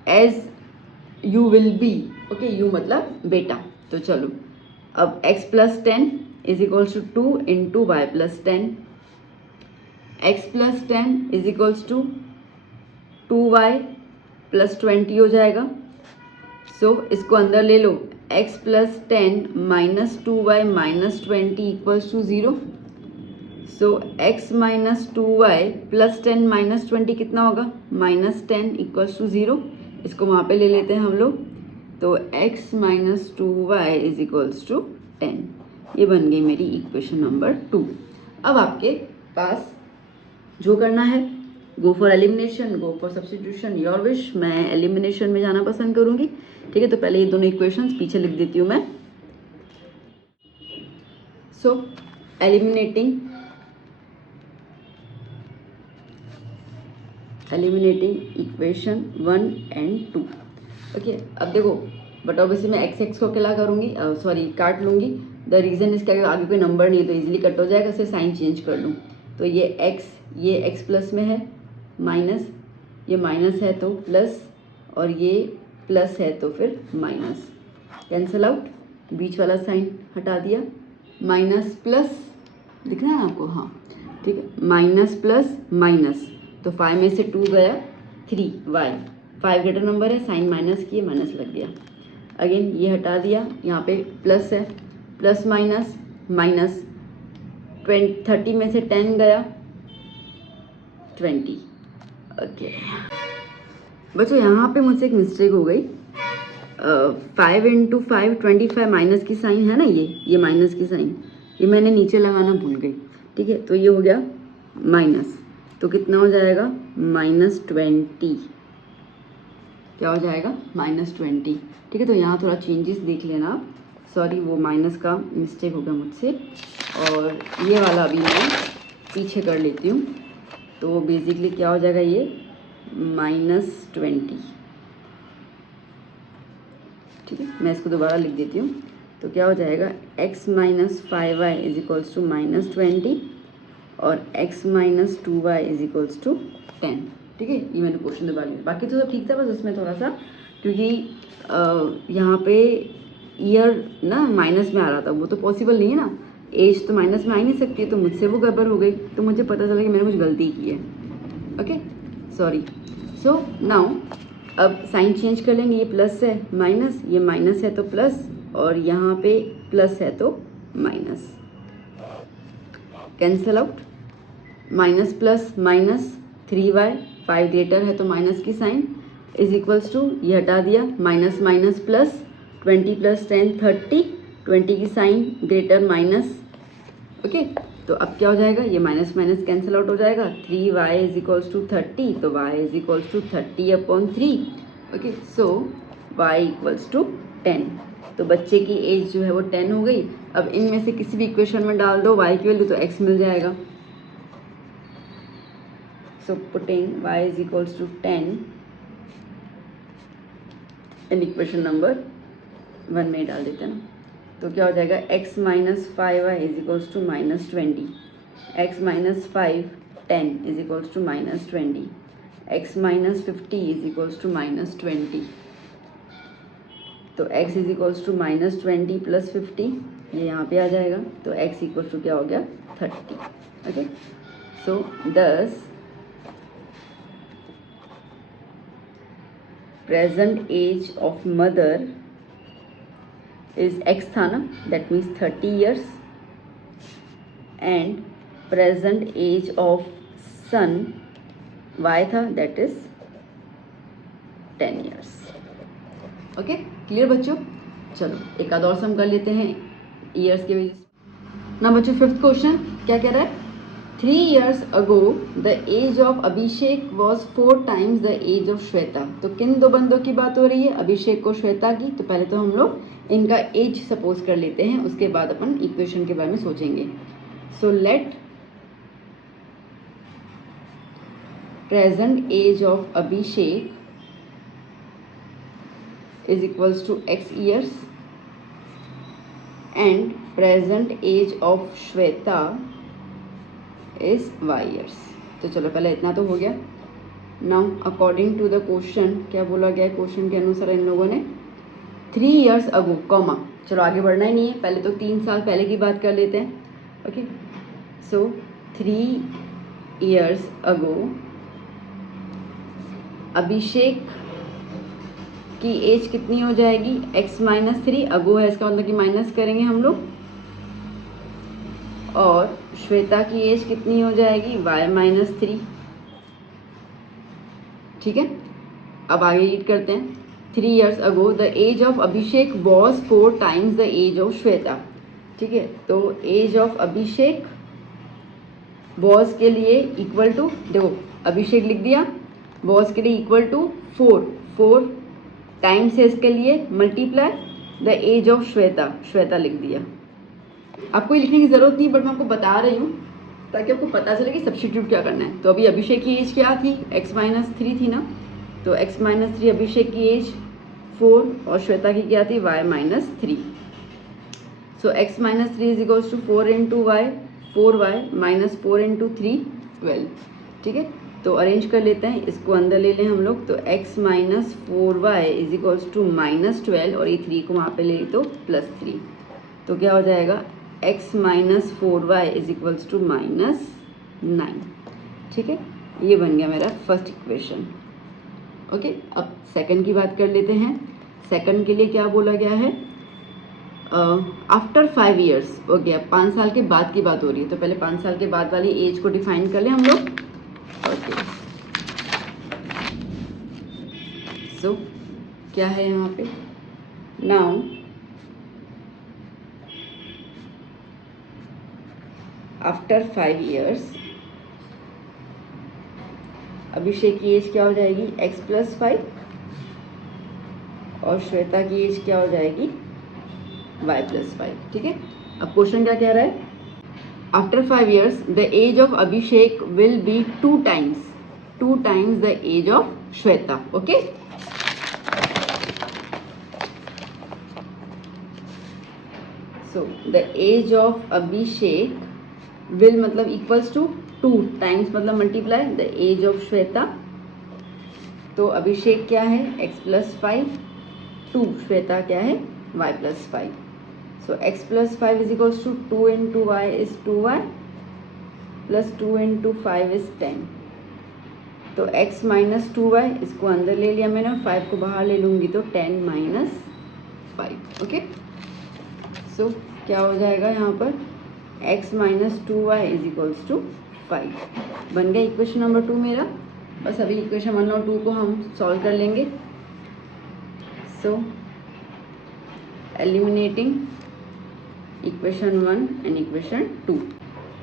as you will be, okay, you मतलब बेटा। तो चलो अब x plus 10 is equals to 2 into y plus 10, x plus 10 is equals to 2y plus 20 हो जाएगा। सो इसको अंदर ले लो, x plus 10 minus 2y minus 20 equals to 0। So x minus 2y plus 10 minus 20 कितना होगा, माइनस 10 इक्वल्स टू 0। इसको वहाँ पे ले लेते हैं हम लोग। तो x minus 2y is equals to 10, ये बन गई मेरी इक्वेशन नंबर 2। अब आपके पास जो करना है, go for elimination, go for substitution, your wish. मैं एलिमिनेशन में जाना पसंद करूँगी, ठीक है। तो पहले ये दोनों इक्वेशंस पीछे लिख देती हूँ मैं। सो एलिमिनेटिंग इक्वेशन 1 एंड 2, ओके। अब देखो बट ऑब्वियसली मैं x को क्या करूँगी, सॉरी काट लूँगी। द रीज़न इसका आगे कोई नंबर नहीं है तो इजीली कट हो जाएगा, इससे साइन चेंज कर लूँ। तो ये x प्लस में है, माइनस, ये माइनस है तो प्लस, और ये प्लस है तो फिर माइनस, कैंसिल आउट, बीच वाला साइन हटा दिया। माइनस प्लस दिख रहा है ना आपको, हाँ ठीक है, माइनस प्लस माइनस, तो 5 में से 2 गया 3y, 5 ग्रेटर नंबर है, साइन माइनस किए, माइनस लग गया। अगेन ये हटा दिया, यहाँ पे प्लस है, प्लस माइनस माइनस, 30 में से 10 गया 20, ओके। बच्चों यहाँ पे मुझसे एक मिस्टेक हो गई, 5 इंटू 5 25, माइनस की साइन है ना, ये माइनस की साइन, ये मैंने नीचे लगाना भूल गई, ठीक है। तो ये हो गया माइनस, तो कितना हो जाएगा, -20, क्या हो जाएगा, -20, ठीक है। तो यहाँ थोड़ा चेंजेस देख लेना आप, सॉरी वो माइनस का मिस्टेक हो गया मुझसे। और ये वाला अभी मैं पीछे कर लेती हूँ, तो बेसिकली क्या हो जाएगा, ये -20, ठीक है। मैं इसको दोबारा लिख देती हूँ, तो क्या हो जाएगा, x minus 5y is equals to -20 और x minus 2y is equals to 10, ठीक है। ये मैंने क्वेश्चन दोबारा लिया, बाकी तो सब ठीक था, बस उसमें थोड़ा सा क्योंकि यहाँ पे ईयर ना माइनस में आ रहा था, वो तो पॉसिबल नहीं है ना, एज तो माइनस में आ ही नहीं सकती है, तो मुझसे वो गड़बड़ हो गई, तो मुझे पता चला कि मैंने कुछ गलती की है, ओके, सॉरी। सो नाउ अब साइन चेंज कर लेंगे, ये प्लस है माइनस, ये माइनस है तो प्लस, और यहाँ पे प्लस है तो minus, cancel out, minus plus minus 3y, 5 greater है तो माइनस की साइन इज इक्वल्स टू, ये हटा दिया, माइनस माइनस प्लस, 20 प्लस 10 30, 20 की साइन ग्रेटर माइनस, ओके। तो अब क्या हो जाएगा, ये माइनस माइनस कैंसिल आउट हो जाएगा, 3y इज इक्वल्स टू 30, तो y is equals to 30/3, okay. So y equals to 10, तो बच्चे की एज जो है वो 10 हो गई। अब इनमें से किसी भी इक्वेशन में डाल दो y की वैल्यू, तो x मिल जाएगा। So putting y is equals to 10 in equation number 1 में डाल देते हैं ना, तो क्या हो जाएगा, x minus 5y is equals to -20, x minus 5 10 is equals to -20, x minus 50 is equals to -20, तो x is equals to -20 plus 50, ये यहाँ पे आ जाएगा, तो x इक्वल्स टू क्या हो गया 30. Okay, so thus present age of mother is x था ना, that means 30 years, and present age of son y था, that is 10 years. Okay, clear बच्चों? चलो एक आध और सम कर लेते हैं ईयर्स के वजह से ना बच्चों. फिफ्थ क्वेश्चन क्या कह रहा है? 3 years ago the age of Abhishek was 4 times the age of Shweta. तो किन दो बंदों की बात हो रही है? अभिषेक को श्वेता की. तो पहले तो हम लोग इनका एज सपोज कर लेते हैं, उसके बाद अपन इक्वेशन के बारे में सोचेंगे. So let present age of Abhishek is equals to x years and present age of Shweta is y years. तो चलो पहले इतना तो हो गया. Now according to the question क्या बोला गया है? क्वेश्चन के अनुसार इन लोगों ने 3 years ago कॉमा, चलो आगे बढ़ना ही नहीं है, पहले तो 3 साल पहले की बात कर लेते हैं. ओके, सो 3 years ago अभिषेक की एज कितनी हो जाएगी? x माइनस 3, अगो है इसका मतलब कि माइनस करेंगे हम लोग, और श्वेता की एज कितनी हो जाएगी? y minus 3. ठीक है, अब आगे रीड करते हैं. 3 years ago the age of Abhishek was 4 times the age of Shweta. ठीक है, तो एज ऑफ अभिषेक वॉज के लिए इक्वल टू, देखो अभिषेक लिख दिया, वॉज के लिए इक्वल टू 4 टाइम्स है इसके लिए multiply the age of Shweta, Shweta लिख दिया. आपको ये लिखने की ज़रूरत नहीं, बट मैं आपको बता रही हूँ ताकि आपको पता चले कि सब्स्टिट्यूट क्या करना है. तो अभी अभिषेक की एज क्या थी? x माइनस 3 थी ना, तो x माइनस 3 अभिषेक की एज 4 और श्वेता की क्या थी? y minus 3. So x minus 3 is equals to 4 into y, 4y minus 4 into 3 12. ठीक है, तो अरेंज कर लेते हैं, इसको अंदर ले लें हम लोग. तो x minus 4y is equals to minus 12 और ये 3 को वहाँ पे ले तो प्लस 3. तो क्या हो जाएगा? x minus 4y is equals to minus 9. ठीक है, ये बन गया मेरा फर्स्ट इक्वेशन. ओके, अब सेकंड की बात कर लेते हैं. सेकंड के लिए क्या बोला गया है? After 5 years. ओके, अब 5 साल के बाद की बात हो रही है, तो पहले 5 साल के बाद वाली एज को डिफाइन कर लें हम लोग. ओके, सो क्या है यहाँ पे? नाउ आफ्टर 5 years अभिषेक की एज क्या हो जाएगी? x प्लस 5 और श्वेता की एज क्या हो जाएगी? y plus 5. ठीक है, अब क्वेश्चन क्या कह रहा है? After 5 years the age of Abhishek will be 2 times the age of Shweta. Okay, so the age of Abhishek will मतलब इक्वल्स टू 2 times मतलब multiply the age of Shweta. तो अभिषेक क्या है? x प्लस 5, 2 श्वेता क्या है? y plus 5. So x plus 5 is equals to 2 into y is 2y plus 2 into 5 is 10. तो x minus 2y इसको अंदर ले लिया मैंने, 5 को बाहर ले लूँगी तो 10 माइनस 5. ओके, सो क्या हो जाएगा यहाँ पर? x minus 2y is equals to 5. बन गया इक्वेशन नंबर 2 मेरा. बस अभी इक्वेशन 1 और 2 को हम सॉल्व कर लेंगे. So eliminating equation 1 and equation 2.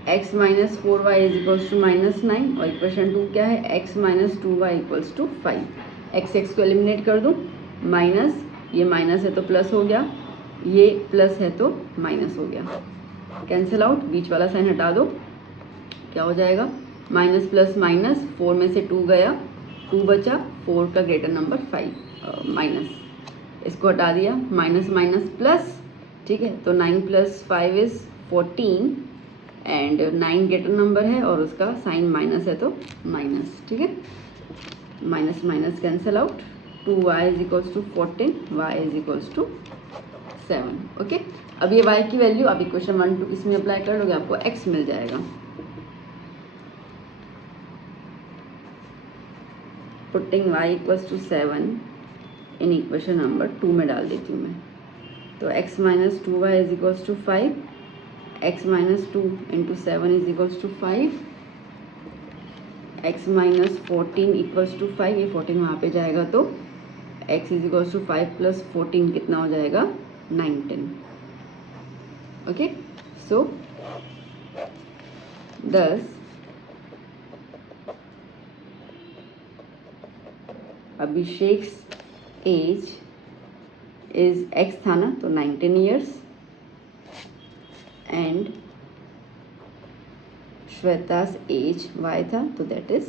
x minus 4y is equals to minus 9 और इक्वेशन 2 क्या है? x minus 2y equals to 5. x को एलिमिनेट कर दूँ, माइनस, ये माइनस है तो प्लस हो गया, ये प्लस है तो माइनस हो गया, कैंसिल आउट, बीच वाला साइन हटा दो. क्या हो जाएगा? माइनस प्लस माइनस, 4 में से 2 गया, 2 बचा, 4 का ग्रेटर नंबर 5 माइनस, इसको हटा दिया, माइनस माइनस प्लस. ठीक है, तो 9 plus 5 is 14 and 9 greater number है और उसका साइन माइनस है तो माइनस, ठीक है, minus minus cancel out, 2y is equals to 14, y is equals to 7। Okay, अब ये y की वैल्यू आप इक्वेशन 1 2 इसमें अप्लाई कर लोगे, आपको x मिल जाएगा। Putting y equals to 7 in equation number 2 में डाल देती हूँ मैं, तो x minus 2y is equals to 5, x minus 2 into 7 is equals to 5, x minus 14 equals to 5, ये 14 वहाँ पे जाएगा तो x is equals to 5 plus 14 कितना हो जाएगा 19। Okay, so 10 Abhishek's age is x था ना, तो 19 years and Shweta's as y था, तो दैट इज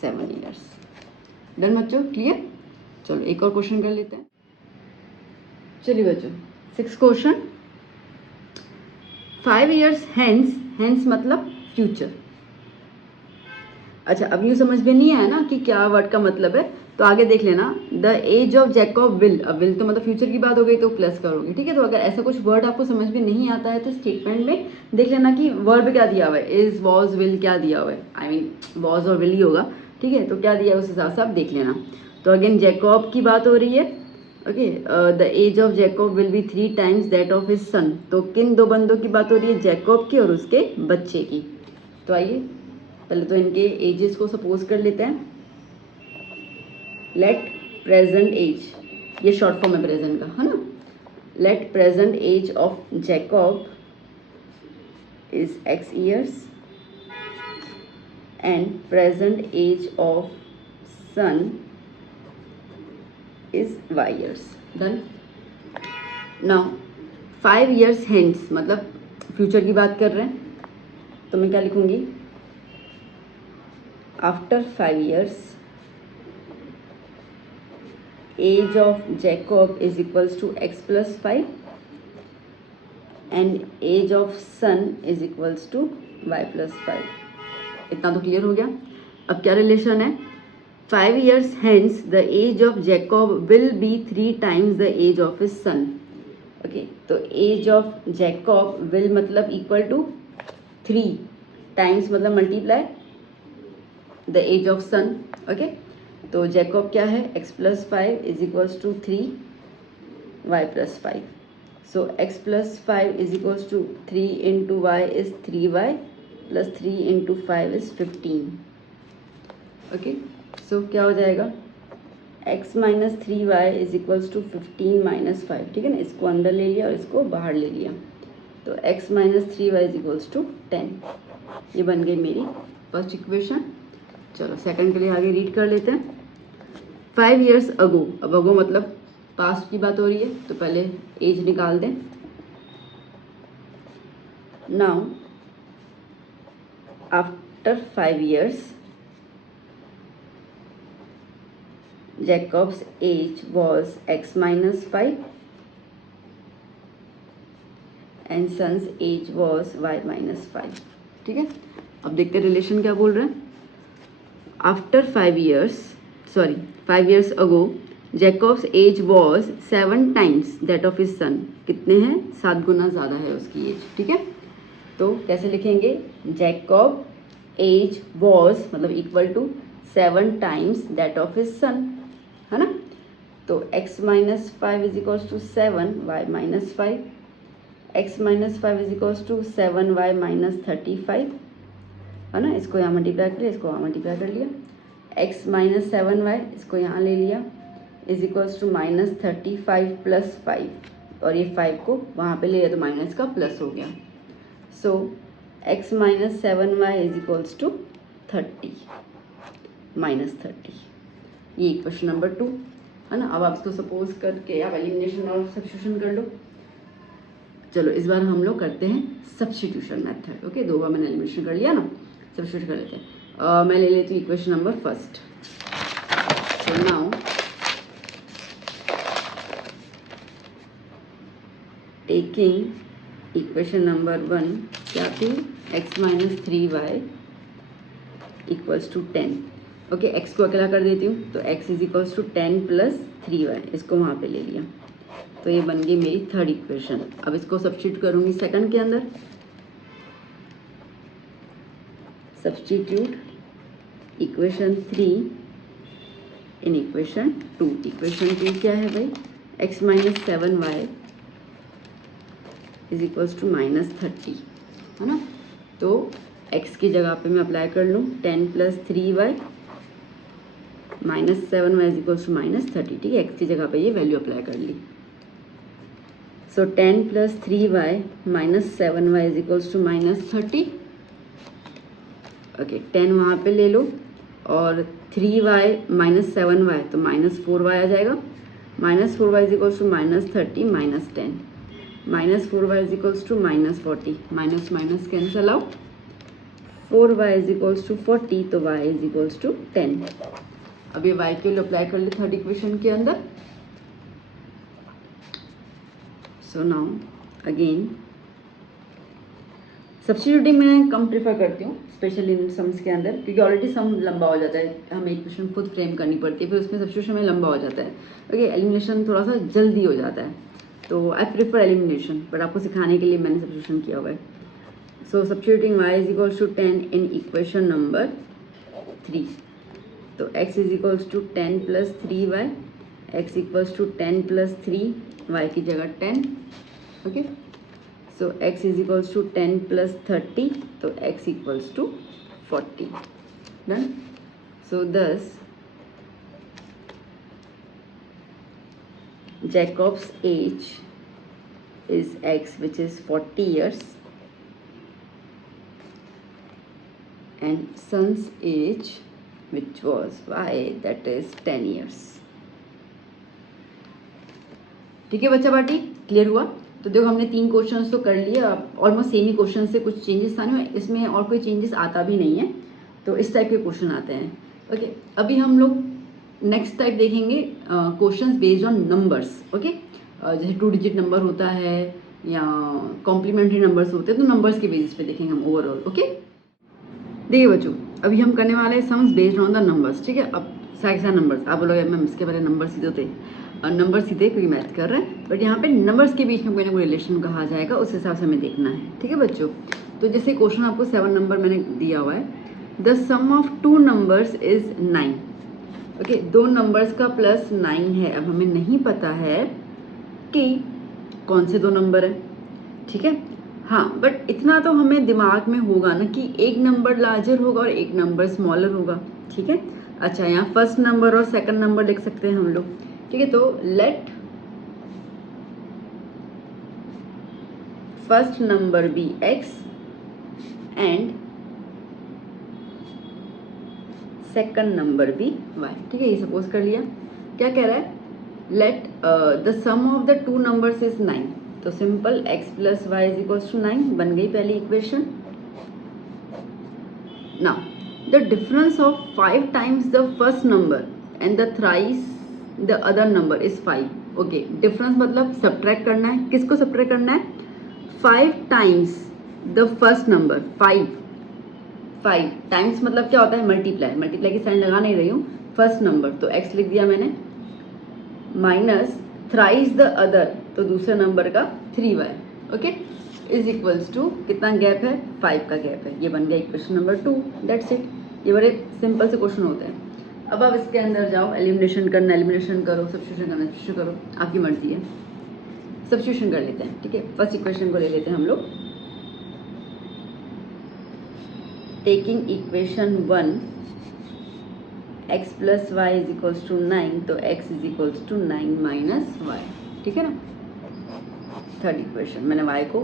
7 ईयर्स। डन बच्चों, क्लियर? चलो एक और क्वेश्चन कर लेते हैं। चलिए बच्चों, 6 क्वेश्चन। 5 ईयर्स हेंस, हेंस मतलब फ्यूचर। अच्छा, अब यूँ समझ में नहीं आया ना कि क्या वर्ड का मतलब है, तो आगे देख लेना। The age of Jacob will, अब विल तो मतलब फ्यूचर की बात हो गई तो प्लस करोगे, ठीक है। तो अगर ऐसा कुछ वर्ड आपको समझ में नहीं आता है तो स्टेटमेंट में देख लेना कि वर्ब क्या दिया हुआ है, इज वॉज विल क्या दिया हुआ है, आई मीन वॉज और विल ही होगा, ठीक है। तो क्या दिया है उस हिसाब से आप देख लेना। तो अगेन जैकब की बात हो रही है। Okay, the age of Jacob will be 3 times that of his son. तो किन दो बंदों की बात हो रही है, जैकब की और उसके बच्चे की। तो आइए पहले तो इनके एजेस को सपोज कर लेते हैं। लेट प्रेजेंट एज, ये शॉर्ट फॉर्म है प्रेजेंट का, है ना। Let present age of Jacob is x years and present age of son is y years. Done. Now 5 years hence मतलब फ्यूचर की बात कर रहे हैं, तो मैं क्या लिखूंगी, after 5 years age of Jacob is equals to x plus 5 and age of son is equals to y plus 5। इतना तो क्लियर हो गया। अब क्या रिलेशन है, 5 years hence the age of Jacob will be 3 times the age of his son। ओके, तो age of Jacob will मतलब इक्वल टू 3 टाइम्स मतलब multiply the age of son. Okay, तो जैकब क्या है, x plus 5 is equals to 3 y plus 5। So x plus 5 is equals to 3 into y is 3y plus 3 into 5 is 15। Okay, so क्या हो जाएगा, x minus 3y is equals to 15 minus 5, ठीक है ना। इसको अंदर ले लिया और इसको बाहर ले लिया, तो x minus 3y is equals to 10। ये बन गई मेरी फर्स्ट इक्वेशन। चलो सेकंड के लिए आगे रीड कर लेते हैं। 5 years अगो, अब अगो मतलब पास्ट की बात हो रही है, तो पहले एज निकाल दें। Now after 5 years Jacob's age was x minus 5 and son's age was y minus 5, ठीक है। अब देखते हैं रिलेशन क्या बोल रहे हैं। After 5 years, sorry 5 years ago Jacob's age was 7 times that of his son. कितने हैं, 7 गुना ज़्यादा है उसकी एज, ठीक है। तो कैसे लिखेंगे, जैकब एज वॉज मतलब equal to 7 times that of his son, है ना। तो x minus 5 is equals to 7 y minus 5, x minus 5 is equals to 7 y minus 35, है ना। इसको यहाँ मल्टीप्लाई कर लिया, इसको वहाँ मल्टीप्लाई कर लिया, x माइनस 7y इसको यहाँ ले लिया is equals to minus 35 plus 5, और ये 5 को वहाँ पे ले लिया तो माइनस का प्लस हो गया। So x minus 7y is equals to 30 minus 30। ये इक्वेशन नंबर 2, है ना। अब आप इसको सपोज करके आप एलिमिनेशन और सब्स्टिट्यूशन कर लो। चलो इस बार हम लोग करते हैं सब्स्टिट्यूशन मेथड। ओके, 2 बार मैंने एलिमिनेशन कर लिया ना, सब्स्टिट्यूट कर लेते हैं। मैं ले लेती हूँ equation number first. So now taking equation number 1 क्या थी, x minus 3y equals to 10। Okay, x को अकेला कर देती हूँ तो x is equals to 10 plus 3y, इसको वहाँ पे ले लिया तो ये बन गई मेरी थर्ड इक्वेशन। अब इसको सब्स्टिट्यूट करूँगी सेकंड के अंदर, substitute equation 3 in equation 2। Equation 2 क्या है भाई, x minus 7y is equals to minus 30, है ना। तो x की जगह पे मैं अप्लाई कर लूँ 10 plus 3y minus 7y is equals to minus 30, ठीक है। x की जगह पे ये वैल्यू अप्लाई कर ली। So 10 plus 3y minus 7y is equals to minus 30। Okay, 10 वहाँ पे ले लो और 3y माइनस 7y तो माइनस 4y आ जाएगा। Minus 4y is equals to minus 30 minus 10, minus 4y is equals to minus 40, minus minus cancel out, 4y is equals to 40 तो y is equals to 10। अब ये y के लिए apply कर ले थर्ड इक्वेशन के अंदर। सो नाउ अगेन सब्स्टिट्यूटिंग मैं कम प्रेफर करती हूँ स्पेशली इन सम्स के अंदर, क्योंकि ऑलरेडी सम लंबा हो जाता है, हमें इक्वेशन खुद फ्रेम करनी पड़ती है, फिर उसमें सब्स्टिट्यूशन में लंबा हो जाता है। ओके, एलिमिनेशन थोड़ा सा जल्दी हो जाता है, तो आई प्रेफर एलिमिनेशन, बट आपको सिखाने के लिए मैंने सब्स्टिट्यूशन किया हुआ है। So substituting y is equals to 10 in equation number 3, तो x is equals to 10 plus 3y, x equals to 10 plus 3, y की जगह 10। Okay, so x is equals to 10 plus 30 तो x equals to 40, done। So thus Jacob's age is x, which is 40 years, and son's age, which was y, that is 10 years। ठीक है बच्चा party, clear हुआ। तो देखो हमने 3 questions तो कर लिए, ऑलमोस्ट सेम ही क्वेश्चन से कुछ चेंजेस था नहीं, इसमें और कोई चेंजेस आता भी नहीं है, तो इस टाइप के क्वेश्चन आते हैं। ओके, अभी हम लोग नेक्स्ट टाइप देखेंगे questions based on numbers. Okay, जैसे 2 डिजिट नंबर होता है या कॉम्प्लीमेंट्री नंबर्स होते हैं, तो नंबर्स के बेसिस पे देखेंगे हम ओवरऑल। ओके, देखिए बच्चों, अभी हम करने वाले हैं sums based on the numbers. ठीक है, अब सारे नंबर्स आप बोलोगे मैम इसके पहले नंबर सीधे होते और नंबर सीधे क्योंकि मैथ कर रहे हैं, बट यहाँ पे नंबर्स के बीच में कोई ना कोई रिलेशन कहा जाएगा, उस हिसाब से हमें देखना है। ठीक है बच्चों, तो जैसे क्वेश्चन आपको 7 नंबर मैंने दिया हुआ है, the sum of 2 numbers is 9। Okay, 2 numbers का प्लस 9 है। अब हमें नहीं पता है कि कौन से 2 नंबर है। ठीक है, हाँ, बट इतना तो हमें दिमाग में होगा ना कि एक नंबर लार्जर होगा और एक नंबर स्मॉलर होगा। ठीक है, अच्छा यहाँ फर्स्ट नंबर और सेकंड नंबर लिख सकते हैं हम लोग। ठीक है, तो let first number be x and second number be y। ठीक है, ये सपोज कर लिया। क्या कह रहा है, let the sum of the 2 numbers is 9, तो simple x plus y is equals to 9 बन गई पहली equation. Now the difference of 5 times the first number and the thrice the other number is 5। Okay, difference मतलब subtract करना है। किसको subtract करना है, 5 times the first number. 5 times मतलब क्या होता है, मल्टीप्लाई। मल्टीप्लाई की साइन लगा नहीं रही हूँ, फर्स्ट नंबर तो x लिख दिया मैंने, माइनस थ्राइस द अदर तो दूसरे नंबर का 3y। Okay, is equals to कितना गैप है, 5 का गैप है। ये बन गया इक्वेशन नंबर 2, दैट्स इट। ये बड़े सिंपल से क्वेश्चन होते हैं। अब आप इसके अंदर जाओ, एलिमिनेशन करना एलिमिनेशन करो, सब्स्टिट्यूशन करना सब्स्टिट्यूशन करो, आपकी मर्जी है। सब्स्टिट्यूशन कर लेते हैं। ठीक है, फर्स्ट इक्वेशन को ले लेते हैं हम लोग। Taking equation 1 x plus y is equals to 9, तो x is equals to 9 minus y. ठीक है ना, थर्ड इक्वेशन मैंने y को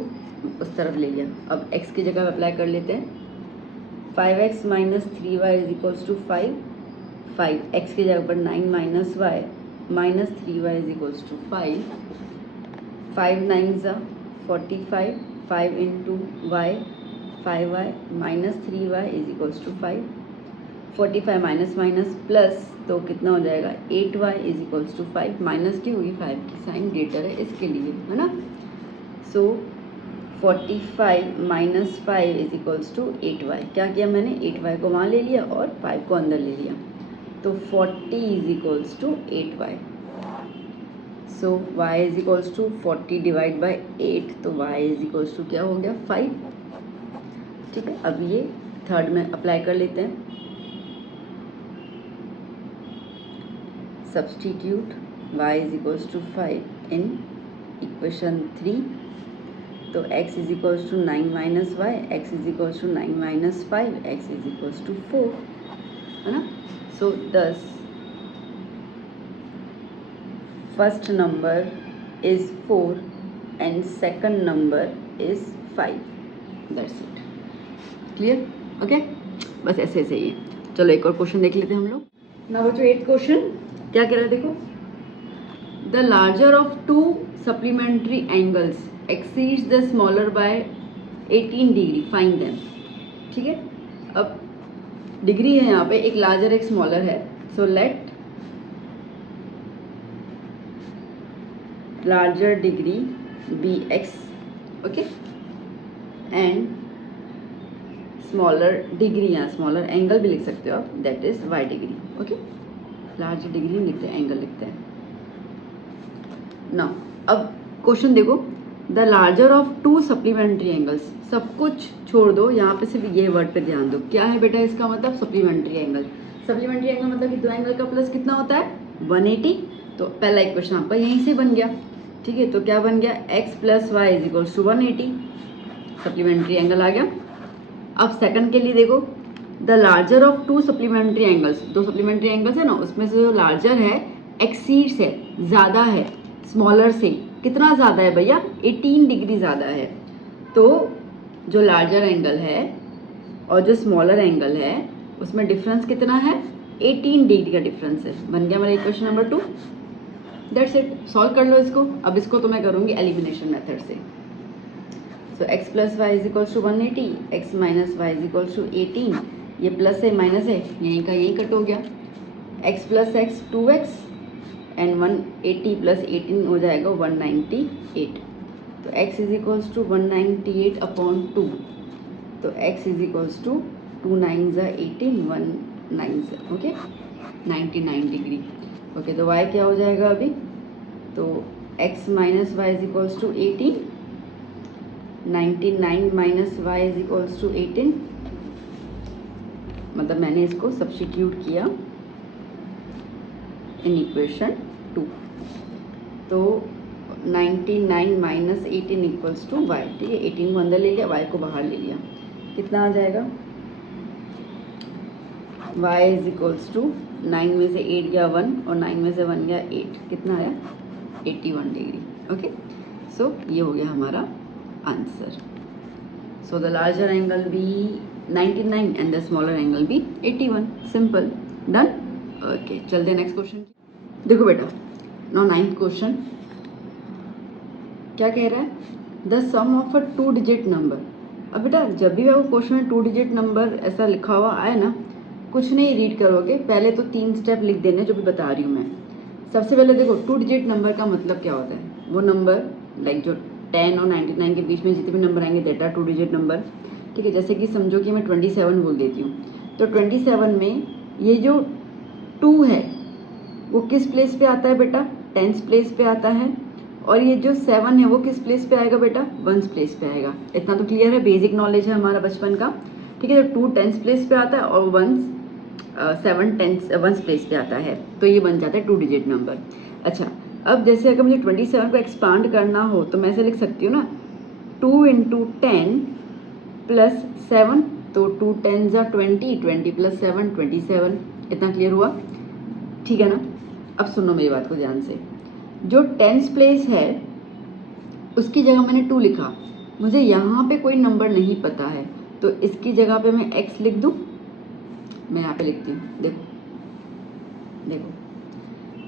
उस तरफ ले लिया। अब x की जगह अप्लाई कर लेते हैं। 5x minus 3y is equals to 5 x की जगह पर 9 minus Y, minus 3y is equals to 5 9 ज़ा 45, 5 into y 5y minus 3y is equals to 5, 45 minus minus plus तो कितना हो जाएगा 8y is equals to 5। Minus की होगी, 5 की साइन ग्रेटर है इसके लिए, है ना। So 45 minus 5 is equals to 8y। क्या किया मैंने, 8y को वहाँ ले लिया और 5 को अंदर ले लिया, तो 40 is equals to 8y। So y is equals to 40 divide by 8, तो y इज इक्वल्स टू क्या हो गया, 5। ठीक है, अब ये थर्ड में अप्लाई कर लेते हैं। Substitute y is equals to 5 in equation 3, तो x is equals to 9 minus y, x is equals to 9 minus 5, x is equals to 4, है ना। So thus first number is 4 and second number is 5। That's it, clear, okay. बस ऐसे ऐसे ही है। चलो एक और क्वेश्चन देख लेते हैं हम लोग। नाउ बच्चों 8th क्वेश्चन क्या कह रहा है, देखो। The larger of two supplementary angles exceeds the smaller by 18 degree, find them. ठीक है, अब डिग्री है यहाँ पे, एक लार्जर एक स्मॉलर है, so let larger degree be x, okay, and smaller degree, यहाँ स्मॉलर एंगल भी लिख सकते हो आप, that is y degree, okay. Larger degree नहीं लिखते, एंगल लिखते हैं ना। अब क्वेश्चन देखो, the larger of two supplementary angles, सब कुछ छोड़ दो, यहाँ पे सिर्फ ये वर्ड पे ध्यान दो। क्या है बेटा इसका मतलब, सप्लीमेंट्री एंगल। सप्लीमेंट्री एंगल मतलब कि दो एंगल का प्लस कितना होता है, 180। तो पहला इक्वेशन आपका यहीं से बन गया, ठीक है। तो क्या बन गया, x plus y is equal to 180, supplementary angle आ गया। अब सेकंड के लिए देखो, the larger of two supplementary angles, दो सप्लीमेंट्री एंगल्स है ना, उसमें से जो लार्जर है एक्सीड्स है, ज़्यादा है स्मॉलर से। कितना ज़्यादा है भैया, 18 डिग्री ज़्यादा है। तो जो लार्जर एंगल है और जो स्मॉलर एंगल है उसमें डिफरेंस कितना है, 18 डिग्री का डिफरेंस है। बन गया मेरा equation number 2। That's it, solve कर लो इसको। अब इसको तो मैं करूँगी एलिमिनेशन मेथड से। So x plus y is equals to 180, x minus Y is equals to 18, ये प्लस है माइनस है, यहीं का यहीं कट हो गया। x plus x 2x and 180 plus 18 हो जाएगा 198। तो x is equals to 198 upon 2, तो x इज इक्वल्स टू 2 9 ज़ा 18, 1 9 ज़ा, ओके, 99 डिग्री। ओके, तो y क्या हो जाएगा अभी, तो x minus Y is equals to 18, 99 minus Y is equals to 18, मतलब मैंने इसको सब्स्टिट्यूट किया इन इक्वेशन 2। तो 99 माइनस 18 इक्वल्स टू वाई, ठीक है। 18 को अंदर ले लिया, वाई को बाहर ले लिया, कितना आ जाएगा, y इज इक्वल्स टू 9 में से 8 गया 1 और 9 में से 1 गया 8, कितना आया 81 डिग्री, ओके। सो ये हो गया हमारा answer. So the larger angle be 99 and the smaller angle be 81, simple, done, okay. चलते हैं नेक्स्ट क्वेश्चन। देखो बेटा, नाउ 9th क्वेश्चन क्या कह रहा है, the sum of a 2 digit number. अब बेटा जब भी आपको क्वेश्चन में 2 डिजिट नंबर ऐसा लिखा हुआ आए ना, कुछ नहीं रीड करोगे, पहले तो 3 स्टेप लिख देने जो भी बता रही हूँ मैं। सबसे पहले देखो 2 डिजिट नंबर का मतलब क्या होता है, वो नंबर लाइक जो 10 और 99 के बीच में जितने भी नंबर आएंगे दैट आर 2 डिजिट नंबर, ठीक है। जैसे कि समझो कि मैं 27 बोल देती हूँ, तो 27 में ये जो 2 है वो किस प्लेस पे आता है बेटा, 10th प्लेस पे आता है। और ये जो 7 है वो किस प्लेस पे आएगा बेटा, 1st प्लेस पे आएगा। इतना तो क्लियर है, बेसिक नॉलेज है हमारा बचपन का, ठीक है। तो 2 10th प्लेस पे आता है और 7 1st प्लेस पे आता है, तो ये बन जाता है 2 डिजिट नंबर। अच्छा, अब जैसे अगर मुझे 27 को एक्सपांड करना हो तो मैं ऐसे लिख सकती हूँ ना, 2 इंटू 10 प्लस 7, तो 2 10 ज़ा 20, 20 प्लस 7 27। इतना क्लियर हुआ, ठीक है ना। अब सुनो मेरी बात को ध्यान से, जो 10th प्लेस है उसकी जगह मैंने 2 लिखा, मुझे यहाँ पे कोई नंबर नहीं पता है, तो इसकी जगह पे मैं x लिख दूँ। मैं यहाँ पे लिखती हूँ, देखो देखो,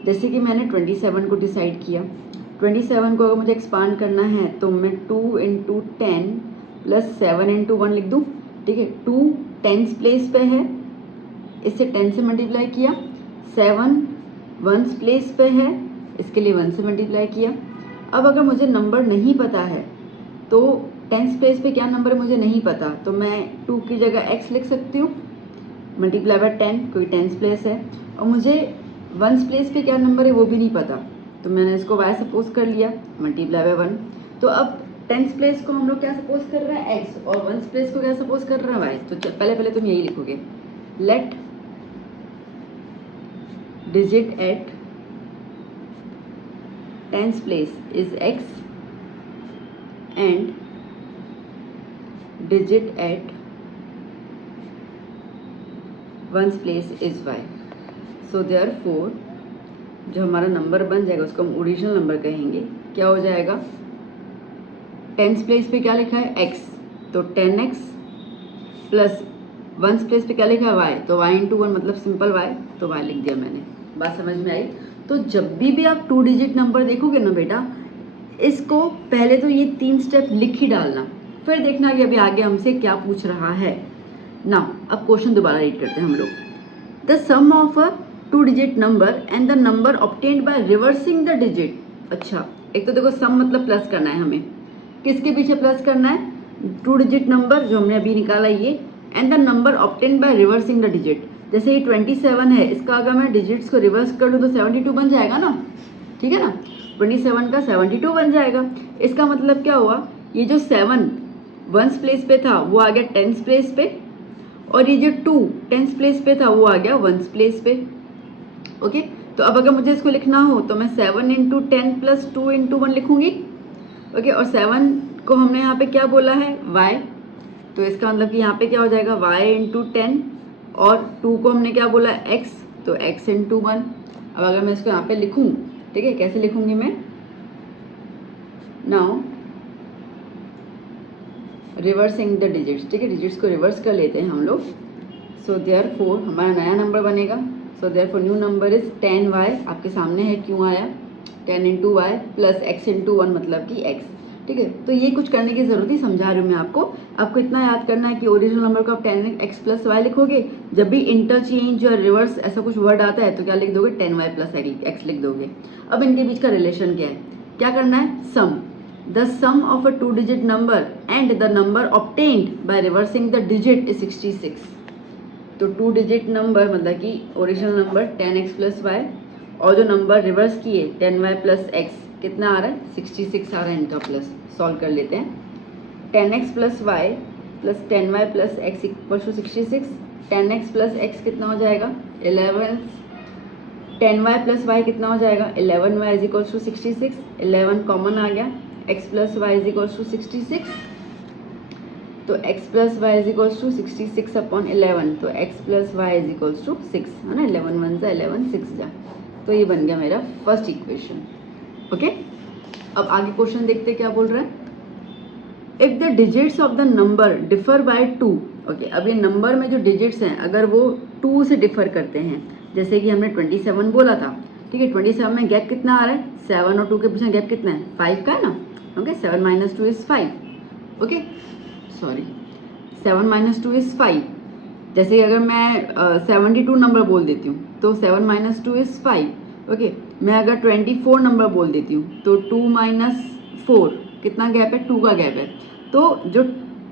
जैसे कि मैंने 27 को डिसाइड किया, 27 को अगर मुझे एक्सपांड करना है तो मैं 2 इंटू 10 प्लस 7 इंटू 1 लिख दूँ, ठीक है। 2 10th प्लेस पे है, इससे 10 से मल्टीप्लाई किया, 7 1st प्लेस पे है, इसके लिए 1 से मल्टीप्लाई किया। अब अगर मुझे नंबर नहीं पता है तो टेंस प्लेस पे क्या नंबर है मुझे नहीं पता, तो मैं 2 की जगह x लिख सकती हूँ मल्टीप्लाई बाय 10, कोई टेंस प्लेस है। और मुझे वंस प्लेस पे क्या नंबर है वो भी नहीं पता, तो मैंने इसको y सपोज कर लिया मल्टीप्लाई बाय 1। तो अब टेंस प्लेस को हम लोग क्या सपोज कर रहे हैं x, और वंस प्लेस को क्या सपोज कर रहे हैं y। तो पहले तुम यही लिखोगे, let digit at tens place is x and digit at ones place is y। So therefore जो हमारा नंबर बन जाएगा उसको हम ओरिजिनल नंबर कहेंगे। क्या हो जाएगा, टेंस प्लेस पे क्या लिखा है x, तो 10x प्लस वंस प्लेस पे क्या लिखा है y, तो y इंटू 1 मतलब सिंपल y, तो y लिख दिया मैंने। बात समझ में आई। तो जब भी आप 2 डिजिट नंबर देखोगे ना बेटा, इसको पहले तो ये 3 स्टेप लिख ही डालना, फिर देखना कि अभी आगे हमसे क्या पूछ रहा है ना। अब क्वेश्चन दोबारा रीड करते हैं हम लोग। The sum of a 2 digit number and the number obtained by reversing the digit. अच्छा, एक तो देखो सम मतलब प्लस करना है हमें, किसके पीछे प्लस करना है, 2 डिजिट नंबर जो हमने अभी निकाला ये, and the number obtained by reversing the digit. जैसे ये 27 है, इसका अगर मैं डिजिट्स को रिवर्स कर दूँ तो 72 बन जाएगा ना, ठीक है ना, 27 का 72 बन जाएगा। इसका मतलब क्या हुआ, ये जो 7 वंस प्लेस पे था वो आ गया टेंस प्लेस पे, और ये जो 2 टेंस प्लेस पे था वो आ गया वंस प्लेस पे। ओके, तो अब अगर मुझे इसको लिखना हो तो मैं 7 इंटू 10 प्लस 2 इंटू 1 लिखूंगी। ओके, और 7 को हमने यहाँ पे क्या बोला है y, तो इसका मतलब कि यहाँ पे क्या हो जाएगा y इंटू 10, और 2 को हमने क्या बोला x, तो x इंटू 1। अब अगर मैं इसको यहाँ पे लिखूँ, ठीक है, कैसे लिखूंगी मैं, नाउ रिवर्सिंग द डिजिट्स, ठीक है, डिजिट्स को रिवर्स कर लेते हैं हम लोग। सो देयरफॉर हमारा नया नंबर बनेगा। So therefore new number is 10y, आपके सामने है क्यों आया, 10 into y plus x into 1 मतलब कि x, ठीक है। तो ये कुछ करने की जरूरत ही, समझा रही हूँ मैं आपको इतना याद करना है कि ओरिजिनल नंबर को आप 10x प्लस वाई लिखोगे, जब भी इंटरचेंज या रिवर्स ऐसा कुछ वर्ड आता है तो क्या लिख दोगे, 10y प्लस x लिख दोगे। अब इनके बीच का रिलेशन क्या है, क्या करना है, सम। The sum of a 2 digit number and the number obtained by reversing the digit is 66। तो 2 डिजिट नंबर मतलब कि original number 10x plus Y, और जो नंबर रिवर्स किए 10y प्लस x, कितना आ रहा है 66 आ रहा है इनका प्लस। सॉल्व कर लेते हैं, 10x plus y plus 10y plus x equal to 66। 10x plus x कितना हो जाएगा 11, 10y प्लस वाई कितना हो जाएगा 11y is equal to 66, 11 common आ गया, x plus y is equal to 66, तो x plus y is equal to 66 upon 11, तो x plus y is equal to 6 है ना, 11 1 जा 11 6 जा, तो ये बन गया मेरा फर्स्ट इक्वेशन। ओके, अब आगे क्वेश्चन देखते क्या बोल रहा है, if the digits of the number differ by 2। Okay, अब ये नंबर में जो डिजिट्स हैं अगर वो 2 से डिफर करते हैं, जैसे कि हमने 27 बोला था, ठीक है, 27 में गैप कितना आ रहा है, 7 और 2 के पीछे गैप कितना है 5 का है ना। Okay, 7 minus 2 is 5। Okay, sorry 7 minus 2 is 5। जैसे कि अगर मैं 72 नंबर बोल देती हूँ तो 7 माइनस 2 इज 5। ओके, मैं अगर 24 नंबर बोल देती हूँ तो 2 माइनस 4 कितना गैप है, 2 का गैप है। तो जो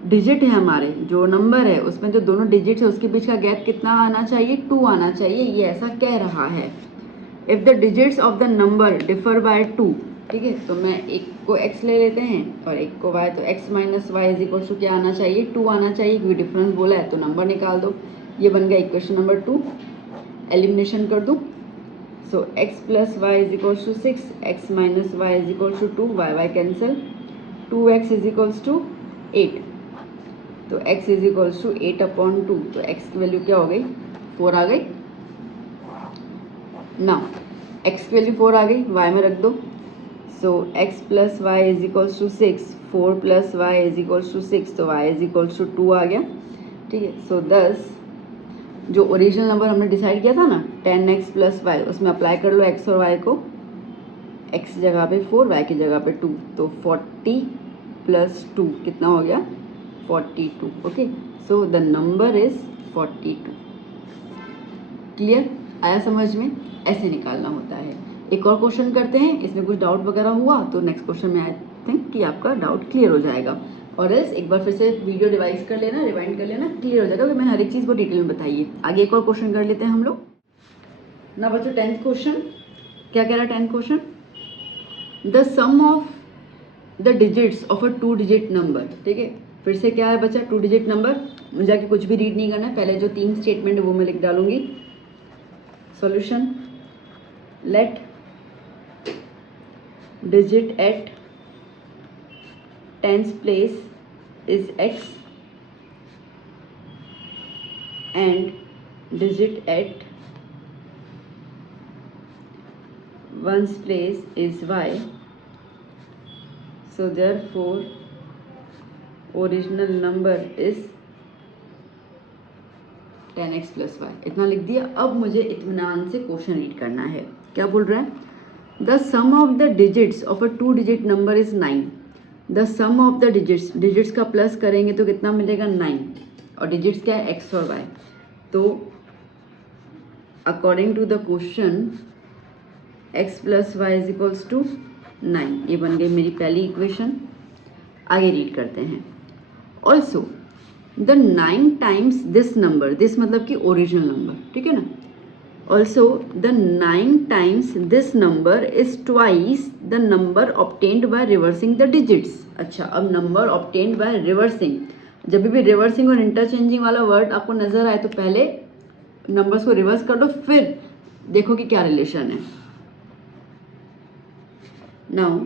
डिजिट है हमारे, जो नंबर है उसमें जो दोनों डिजिट है उसके बीच का गैप कितना आना चाहिए, 2 आना चाहिए, ये ऐसा कह रहा है। If the digits of the number differ by 2, ठीक है, तो मैं एक को x ले लेते हैं और एक को y, तो x minus Y is equal to क्या आना चाहिए 2 आना चाहिए, क्योंकि डिफरेंस बोला है तो नंबर निकाल दो। ये बन गया इक्वेशन नंबर 2। एलिमिनेशन कर दूँ, so x plus y is equal to 6, x minus Y is equal to 2, y cancel, 2x is equals to 8, तो x is equals to 8 upon 2, तो x की वैल्यू क्या हो गई 4 आ गई ना, x की वैल्यू 4 आ गई, y में रख दो। So x plus y is equals to 6, 4 plus y is equals to 6, तो y इज इक्वल्स टू 2 आ गया, ठीक है। सो 10 जो ओरिजिनल नंबर हमने डिसाइड किया था ना 10x प्लस वाई, उसमें अप्लाई कर लो x और y को, x जगह पे 4, y की जगह पे 2, तो 40 प्लस 2 कितना हो गया 42। Okay, so the number is 42। Clear, आया समझ में, ऐसे निकालना होता है। एक और क्वेश्चन करते हैं, इसमें कुछ डाउट वगैरह हुआ तो नेक्स्ट क्वेश्चन में आई थिंक कि आपका डाउट क्लियर हो जाएगा। और एल्स एक बार फिर से वीडियो रिवाइज कर लेना, रिवाइंड कर लेना, क्लियर हो जाएगा क्योंकि मैंने हर एक चीज़ बहुत डिटेल में बताई है। आगे एक और क्वेश्चन कर लेते हैं हम लोग ना बच्चों। 10th क्वेश्चन क्या कह रहा है? 10th question, the sum of the digits of a 2 digit number. ठीक है, फिर से क्या है बच्चा? 2 डिजिट नंबर। मुझे जाके कुछ भी रीड नहीं करना है, पहले जो 3 स्टेटमेंट है वो मैं लिख डालूंगी। Solution, let digit at 10th place is x and digit at 1st place is y, so therefore original number is 10x plus y। इतना लिख दिया। अब मुझे इत्मीनान से क्वेश्चन रीड करना है। क्या बोल रहा है? The sum of the digits of a 2 digit number is 9. The sum of the digits का प्लस करेंगे तो कितना मिलेगा? 9। और digits क्या है? x और y। तो according to the question x plus y is equals to 9। ये बन गई मेरी पहली इक्वेशन। आगे रीड करते हैं। Also the 9 times this number, this मतलब कि ओरिजिनल नंबर, ठीक है ना। Also, the 9 times this number is twice the number obtained by reversing the digits। अच्छा, अब number obtained by reversing, जब भी रिवर्सिंग और इंटरचेंजिंग वाला वर्ड आपको नजर आए तो पहले नंबर्स को रिवर्स कर दो, फिर देखो कि क्या रिलेशन है। नाउ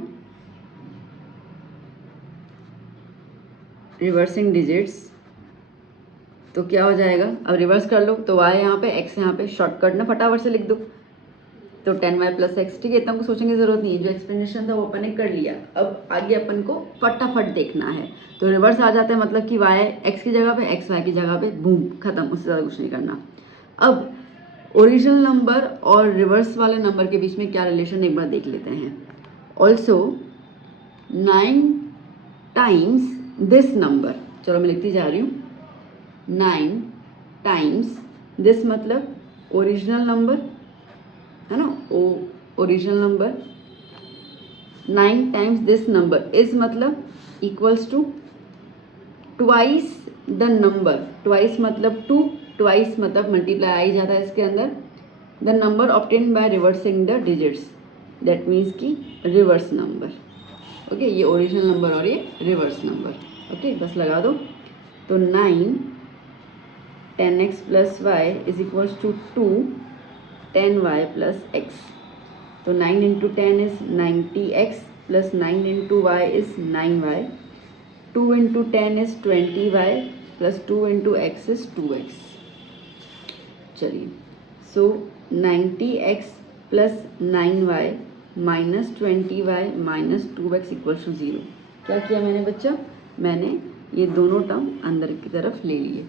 रिवर्सिंग डिजिट्स तो क्या हो जाएगा? अब रिवर्स कर लो तो y यहाँ पे x यहाँ पे, शॉर्टकट ना फटाफट से लिख दो। तो 10y प्लस एक्स, ठीक है, इतना कुछ सोचने की जरूरत नहीं है। जो एक्सप्लेनेशन था वो अपन ने कर लिया। अब आगे अपन को फटाफट देखना है। तो रिवर्स आ जाता है मतलब कि y x की जगह पे, x y की जगह पे, बूम, खत्म, उससे ज़्यादा कुछ नहीं करना। अब ओरिजिनल नंबर और रिवर्स वाले नंबर के बीच में क्या रिलेशन एक बार देख लेते हैं। ऑल्सो 9 टाइम्स दिस नंबर, चलो मैं लिखती जा रही हूँ। 9 टाइम्स दिस मतलब ओरिजिनल नंबर है ना, original number. 9 times this number is मतलब equals to twice the number. Twice मतलब 2, ट्वाइस मतलब मल्टीप्लाई आ ही जाता है इसके अंदर। The number obtain bye reversing the digits, that means कि रिवर्स नंबर। ओके, ये ओरिजिनल नंबर और ये रिवर्स नंबर। ओके, बस लगा दो। तो 9 10x plus y is equals to 2 10y plus x। तो 9 into 10 is 90x plus 9 into y is 9y। 2 into 10 is 20y plus 2 into x is 2x। चलिए, so 90x plus 9y minus 20y minus 2x equals to 0। क्या किया मैंने बच्चा? मैंने ये दोनों term अंदर की तरफ ले लिए।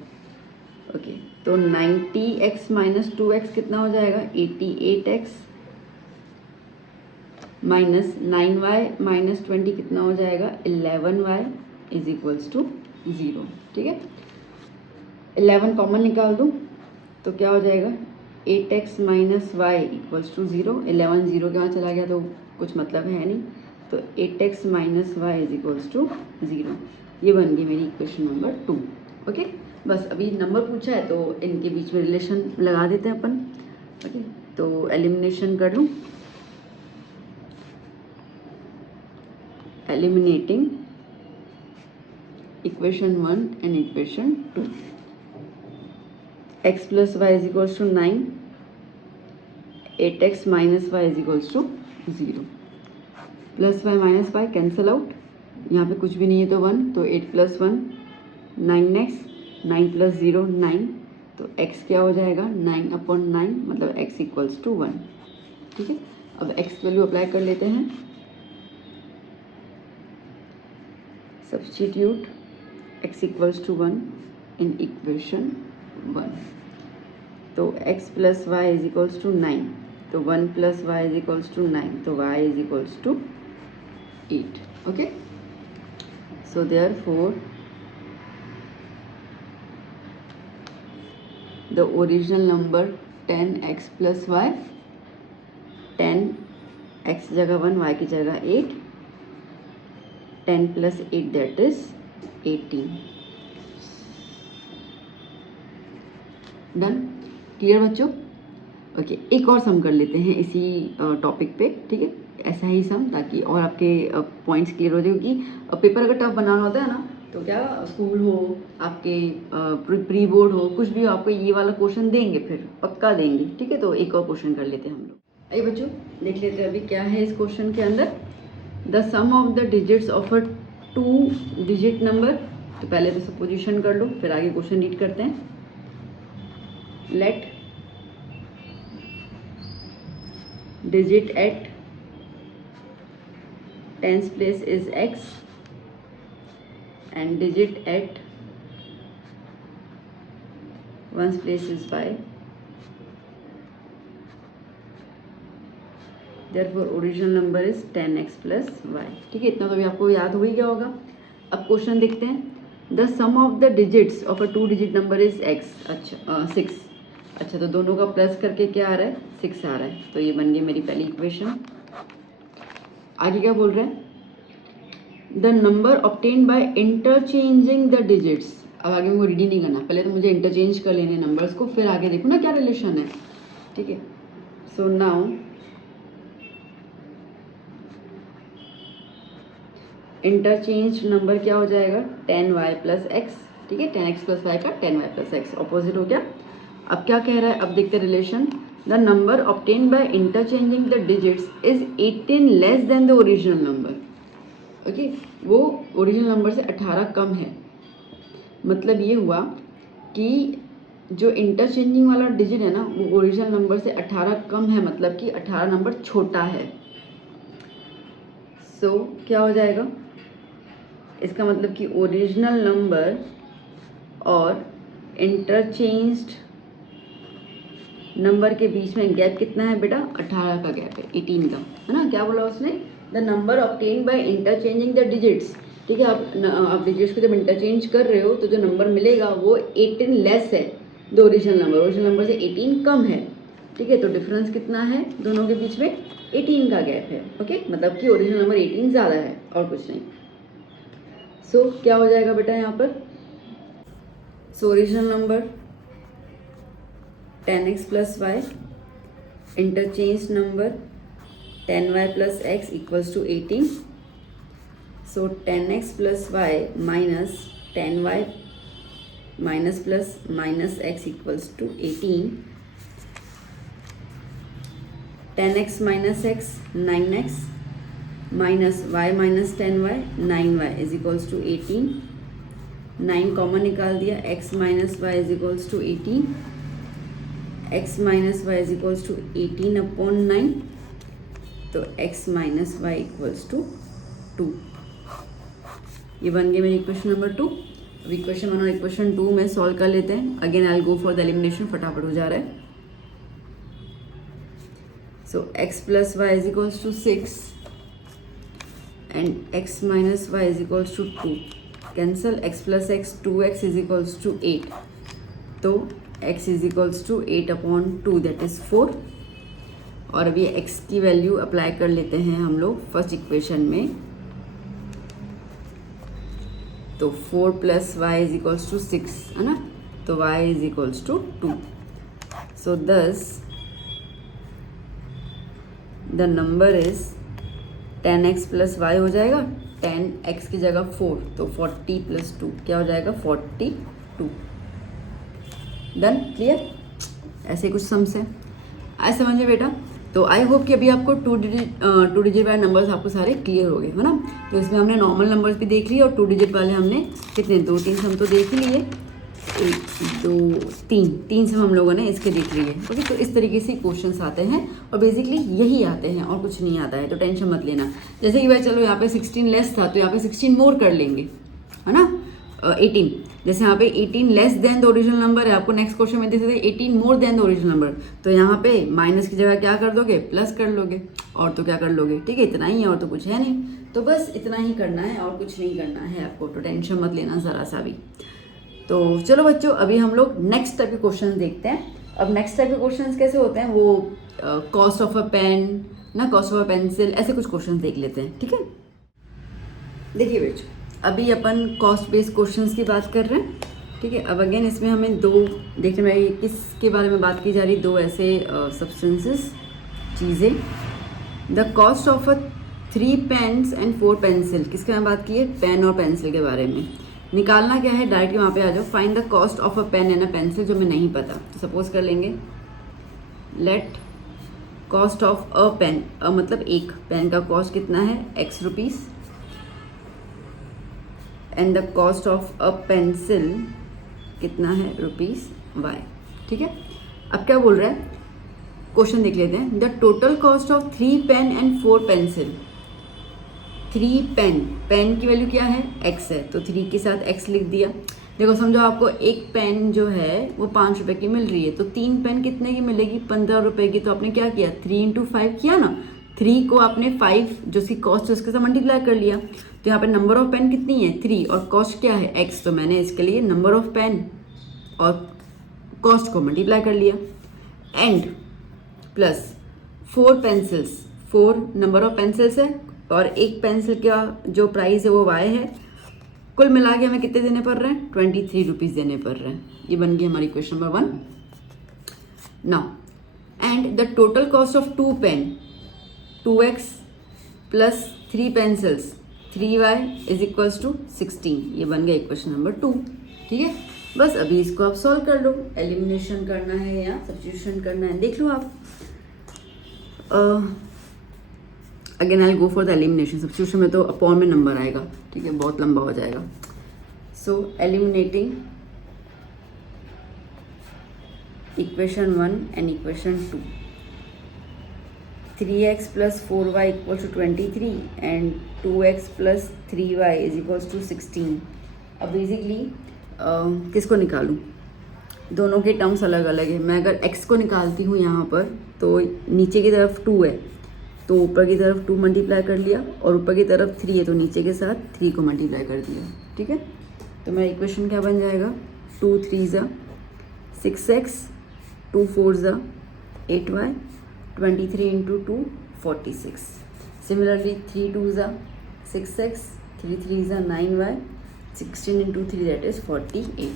ओके, तो 90x माइनस 2x कितना हो जाएगा? 88x माइनस 9y माइनस 20 कितना हो जाएगा? 11y is equals to 0। ठीक है, 11 कॉमन निकाल दूँ तो क्या हो जाएगा? 8x minus y equals to 0। 11 0 के वहाँ चला गया तो कुछ मतलब है नहीं, तो 8x minus Y is equals to 0। ये बन गई मेरी इक्वेशन नंबर 2। ओके, बस अभी नंबर पूछा है तो इनके बीच में रिलेशन लगा देते हैं अपन। ओके, तो एलिमिनेशन कर लूँ। Eliminating equation 1 and equation 2। x plus y is equals to 9, 8x minus Y is equals to 0। Plus y minus y cancel out, यहाँ पे कुछ भी नहीं है तो 1, तो 8 प्लस 1 9x, 9 प्लस 0 9, तो x क्या हो जाएगा? 9/9 मतलब x इक्वल्स टू 1। ठीक है, अब x वैल्यू अप्लाई कर लेते हैं। Substitute x equals to 1 in equation 1। तो x plus y is equals to 9, तो 1 plus y is equals to 9, तो y is equals to 8। Okay, so therefore the original number 10x plus y, 10x जगह 1, y की जगह 8, 10 plus 8 that is 18। Done, clear बच्चों? Okay, एक और सम कर लेते हैं इसी टॉपिक पे, ठीक है? ऐसा ही सम, ताकि और आपके पॉइंट्स क्लियर हो जाए, क्योंकि पेपर अगर टफ बनाना होता है ना, तो क्या स्कूल हो, आपके प्री बोर्ड हो, कुछ भी हो, आपको ये वाला क्वेश्चन देंगे, फिर पक्का देंगे, ठीक है? तो एक और क्वेश्चन कर लेते हैं हम लोग। आइए बच्चों, देख लेते हैं अभी क्या है इस क्वेश्चन के अंदर। The sum of the digits of a 2 digit number. तो पहले तो सपोजिशन कर लो, फिर आगे क्वेश्चन रीड करते हैं। Let digit at tens place is x and digit at ones place is y, therefore original number is 10x plus y। ठीक है, इतना तो भी आपको याद हो ही गया होगा। अब क्वेश्चन देखते हैं। The sum of the digits of a 2 digit number is x। अच्छा 6। अच्छा, तो दोनों का प्लस करके क्या आ रहा है? 6 आ रहा है। तो ये बन गई मेरी पहली इक्वेशन। आगे क्या बोल रहे हैं? The number obtain by interchanging the digits. अब आगे मुझे रीडिंग नहीं करना, पहले तो मुझे इंटरचेंज कर लेने नंबर्स को, फिर आगे देखो ना क्या रिलेशन है, ठीक है? सो नाउ इंटरचेंज नंबर क्या हो जाएगा? 10y प्लस एक्स, ठीक है? 10x प्लस वाई का 10y प्लस एक्स ऑपोजिट हो गया। अब क्या कह रहा है? अब देखते हैं relation. The number obtain by interchanging the digits is 18 less than the original number. Okay, वो ओरिजिनल नंबर से 18 कम है। मतलब ये हुआ कि जो इंटरचेंजिंग वाला डिजिट है ना, वो ओरिजिनल नंबर से 18 कम है, मतलब कि 18 नंबर छोटा है। सो क्या हो जाएगा? इसका मतलब कि ओरिजिनल नंबर और इंटरचेंज्ड नंबर के बीच में गैप कितना है बेटा? 18 का गैप है, 18 का, है ना? क्या बोला उसने? The number obtain by interchanging the digits. ठीक है, आप डिजिट्स को जब इंटरचेंज कर रहे हो तो जो नंबर मिलेगा वो 18 लेस है the original number, original number से 18 कम है। ठीक है, तो डिफरेंस कितना है दोनों के बीच में? 18 का गैप है। ओके, मतलब कि ओरिजिनल नंबर 18 ज़्यादा है और कुछ नहीं। सो क्या हो जाएगा बेटा यहाँ पर? So original number 10x plus y, interchange number 10y plus x equals to 18. So 10x plus y minus 10y minus plus minus x equals to 18. 10x minus x 9x minus y minus 10y 9y is equals to 18. 9 common निकाल दिया, x minus y is equals to 18. x minus y is equals to 18 upon 9. तो x minus y equals to 2। ये बन गया मेरी equation number 2। अब equation 1 और equation 2 में सॉल्व कर लेते हैं। Again I will go for the elimination, फटाफट हो जा रहा है। So x plus y is equals to 6 and x minus Y is equals to 2। Cancel, x plus x 2x is equals to 8। तो x is equals to 8 upon 2 that is 4। और अभी x की value apply कर लेते हैं हम लोग first equation में। तो 4 plus y is equals to 6, है ना? तो y is equals to 2। So thus the number is 10x plus y हो जाएगा, 10x की जगह 4, तो 40 प्लस 2 क्या हो जाएगा? 42। Done, clear? ऐसे कुछ सम्स है, आए समझ में बेटा? तो आई होप कि अभी आपको 2 डिजिट वाले नंबर्स आपको सारे क्लियर हो गए, है ना? तो इसमें हमने नॉर्मल नंबर्स भी देख लिए और 2 डिजिट वाले हमने कितने 2-3 सम तो देख ही लिए। 1 2 3 सम हम लोगों ने इसके देख लिए। ओके, तो इस तरीके से क्वेश्चंस आते हैं और बेसिकली यही आते हैं और कुछ नहीं आता है, तो टेंशन मत लेना। जैसे कि भाई चलो यहाँ पे 16 लेस था तो यहाँ पे 16 मोर कर लेंगे, है ना? 18, जैसे यहाँ पे 18 less than the original number है, आपको नेक्स्ट क्वेश्चन में दे सकते 18 more than the original number, तो यहाँ पे माइनस की जगह क्या कर दोगे? प्लस कर लोगे, और तो क्या कर लोगे? ठीक है, इतना ही है और तो कुछ है नहीं। तो बस इतना ही करना है और कुछ नहीं करना है आपको, तो टेंशन मत लेना ज़रा सा भी। तो चलो बच्चों, अभी हम लोग नेक्स्ट टाइप के क्वेश्चन देखते हैं। अब नेक्स्ट टाइप के क्वेश्चन कैसे होते हैं, वो कॉस्ट ऑफ अ पेन ना, कॉस्ट ऑफ अ पेंसिल, ऐसे कुछ क्वेश्चन देख लेते हैं। ठीक है, देखिए बच्चों, अभी अपन कॉस्ट बेस्ड क्वेश्चंस की बात कर रहे हैं, ठीक है। अब अगेन इसमें हमें दो देखने में, ये किसके बारे में बात की जा रही, दो ऐसे सब्सटेंसेस, चीज़ें। The cost of a 3 pens and 4 pencil, किसके बारे में बात की है, पेन और पेंसिल के बारे में। निकालना क्या है, डायरेक्टली वहाँ पे आ जाओ, find the cost of a pen and a pencil, जो हमें नहीं पता। तो सपोज कर लेंगे, let cost of a pen, मतलब एक पेन का कॉस्ट कितना है, x rupees, and the cost of a pencil कितना है, ₹y, ठीक है। अब क्या बोल रहा है, क्वेश्चन देख लेते हैं। The total cost of 3 pen and 4 pencil. 3 pen, pen की वैल्यू क्या है, x है, तो 3 के साथ x लिख दिया। देखो समझो आपको एक पेन जो है वो 5 रुपए की मिल रही है, तो 3 पेन कितने की मिलेगी, 15 रुपए की। तो आपने क्या किया, 3 × 5 किया ना, 3 को आपने 5 जो उसकी कॉस्ट है उसके साथ मल्टीप्लाई कर लिया। तो यहाँ पे नंबर ऑफ पेन कितनी है, 3, और कॉस्ट क्या है, x, तो मैंने इसके लिए नंबर ऑफ पेन और कॉस्ट को मल्टीप्लाई कर लिया। And plus 4 pencils, 4 number of pencils है, और एक पेंसिल का जो प्राइस है वो y है। कुल मिला के हमें कितने देने पड़ रहे हैं, 23 रुपीज़ देने पड़ रहे हैं। ये बन गई हमारी question number 1। Now and the total cost of 2 pen, 2x plus 3 pencils, 3y is equals to 16। ये बन गया क्वेश्चन नंबर 2, ठीक है। बस अभी इसको आप सॉल्व कर लो, एलिमिनेशन करना है या सब्स्टिट्यूशन करना है, देख लो आप। Again I go for the elimination. Substitution में तो अपॉन में नंबर आएगा, ठीक है, बहुत लंबा हो जाएगा। So eliminating equation 1 and equation 2, 3x plus 4y equals to 23 and 2x plus 3y is equals to 16। अब बेसिकली किसको निकालूं, दोनों के टर्म्स अलग अलग है। मैं अगर x को निकालती हूँ यहाँ पर, तो नीचे की तरफ 2 है, तो ऊपर की तरफ 2 मल्टीप्लाई कर लिया, और ऊपर की तरफ 3 है, तो नीचे के साथ 3 को मल्टीप्लाई कर दिया, ठीक है। तो मेरा इक्वेशन क्या बन जाएगा, 2 3 = 6x, 2 4 = 8y, 23 × 2 46। Similarly 3 2 = 6x, 3 3 = 9y, 16 × 3 that is 48।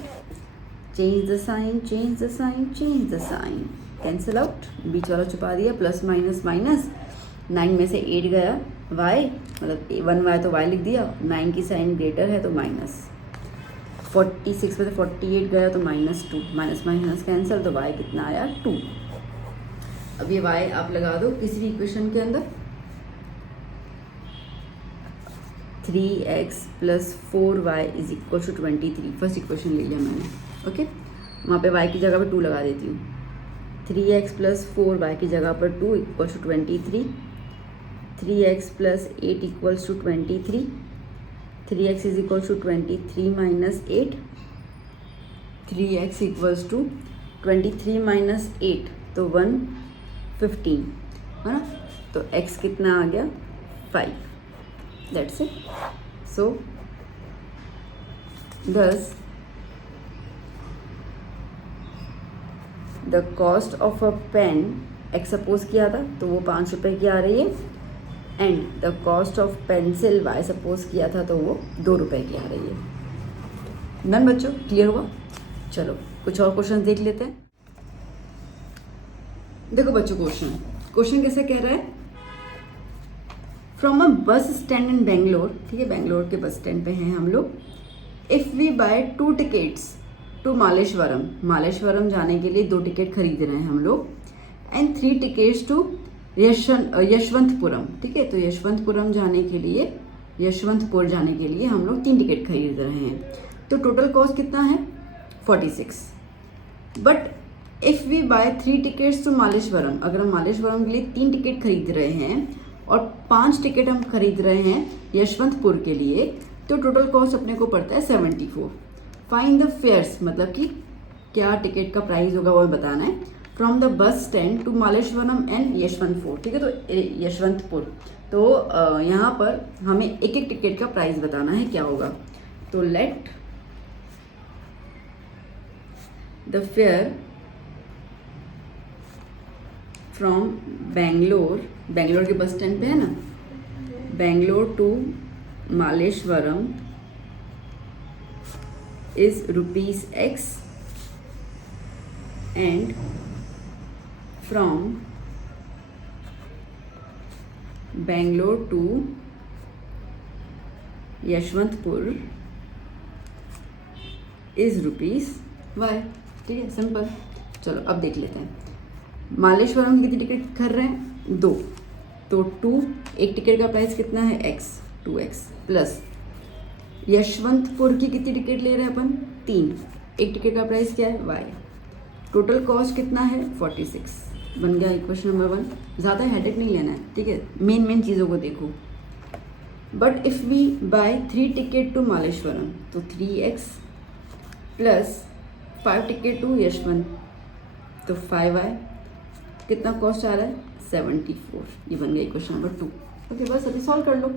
Change the sign, change the sign, change the sign, cancel out, बीच वाला छुपा दिया, प्लस माइनस माइनस, 9 में से 8 गया, y मतलब 1y तो y लिख दिया, 9 की साइन ग्रेटर है तो माइनस, 46 में से 48 गया तो -2, माइनस माइनस कैंसिल, तो y कितना आया, 2। अब ये y आप लगा दो किसी भी इक्वेशन के अंदर, 3x plus 4y is equal to 23, first equation ले लिया मैंने, ओके। वहाँ पे y की जगह पर 2 लगा देती हूँ, 3x प्लस 4y की जगह पर 2 equal to 23, 3x plus 8 equals to 23, 3x is equals to 23 minus 8, 3x equals to 23 minus 8 तो 115 है ना। तो x कितना आ गया, 5, that's it. So thus the cost of a pen x suppose किया था तो वो 5 रुपये की आ रही है, and the cost of pencil y suppose किया था तो वो 2 रुपये की आ रही है। डन बच्चों, क्लियर हुआ। चलो कुछ और क्वेश्चन देख लेते हैं। देखो बच्चों, क्वेश्चन कैसे कह रहा है, from a bus stand in Bangalore, ठीक है, बेंगलोर के बस स्टैंड पे हैं हम लोग। If we buy 2 tickets to Malleshwaram, Malleshwaram जाने के लिए 2 टिकट खरीद रहे हैं हम लोग, एंड 3 टिकट्स टू यशवंतपुरम, ठीक है। तो यशवंतपुरम जाने के लिए, यशवंतपुर जाने के लिए हम लोग 3 टिकट खरीद रहे हैं, तो टोटल कॉस्ट कितना है, 46। But if we buy 3 tickets to Malleshwaram, अगर हम मालेश्वरम के लिए 3 टिकट खरीद रहे हैं और 5 टिकट हम खरीद रहे हैं यशवंतपुर के लिए, तो टोटल कॉस्ट अपने को पड़ता है 74। फाइंड द फेयर्स, मतलब कि क्या टिकट का प्राइस होगा वो बताना है, from the bus stand to Malleshwaram and Yeshwantpur, ठीक है। तो यशवंतपुर, तो यहाँ पर हमें एक एक टिकट का प्राइस बताना है क्या होगा। तो let the fare from Bangalore, Bangalore के बस स्टैंड पे है ना, Bangalore to Malleshwaram is rupees X and from Bangalore to Yeshwantpur is rupees y. ठीक है, सिंपल। चलो अब देख लेते हैं मालेश्वरम की कितनी टिकट कर रहे हैं, 2, तो 2, एक टिकट का प्राइस कितना है x, 2x प्लस यशवंतपुर की कितनी टिकट ले रहे हैं अपन, 3, एक टिकट का प्राइस क्या है y, टोटल कॉस्ट कितना है 46। बन गया इक्वेशन नंबर 1। ज़्यादा हेडेक नहीं लेना है, ठीक है, मेन चीज़ों को देखो। But if we buy 3 ticket to Malleshwaram तो 3x plus 5 ticket to Yashwant तो 5y, कितना कॉस्ट आ रहा है 74। ये बन गया इक्वेशन नंबर 2। ओके, बस अभी सॉल्व कर लो।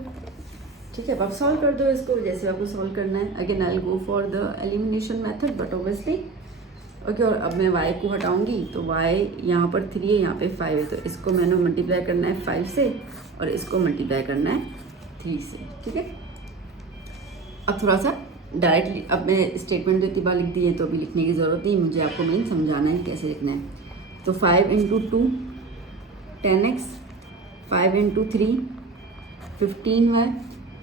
ठीक है, अब आप सॉल्व कर दो इसको जैसे आपको सॉल्व करना है। Again I will go for the elimination method but obviously okay. और अब मैं y को हटाऊंगी तो y यहाँ पर 3 है, यहाँ पे 5 है, तो इसको मैंने मल्टीप्लाई करना है 5 से और इसको मल्टीप्लाई करना है 3 से। ठीक है, अब थोड़ा सा डायरेक्टली अब मैं स्टेटमेंट इतनी बार लिख दी है तो अभी लिखने की ज़रूरत नहीं, मुझे आपको मेन समझाना है कैसे लिखना है। तो 5 × 2 10x, 5 × 3 15y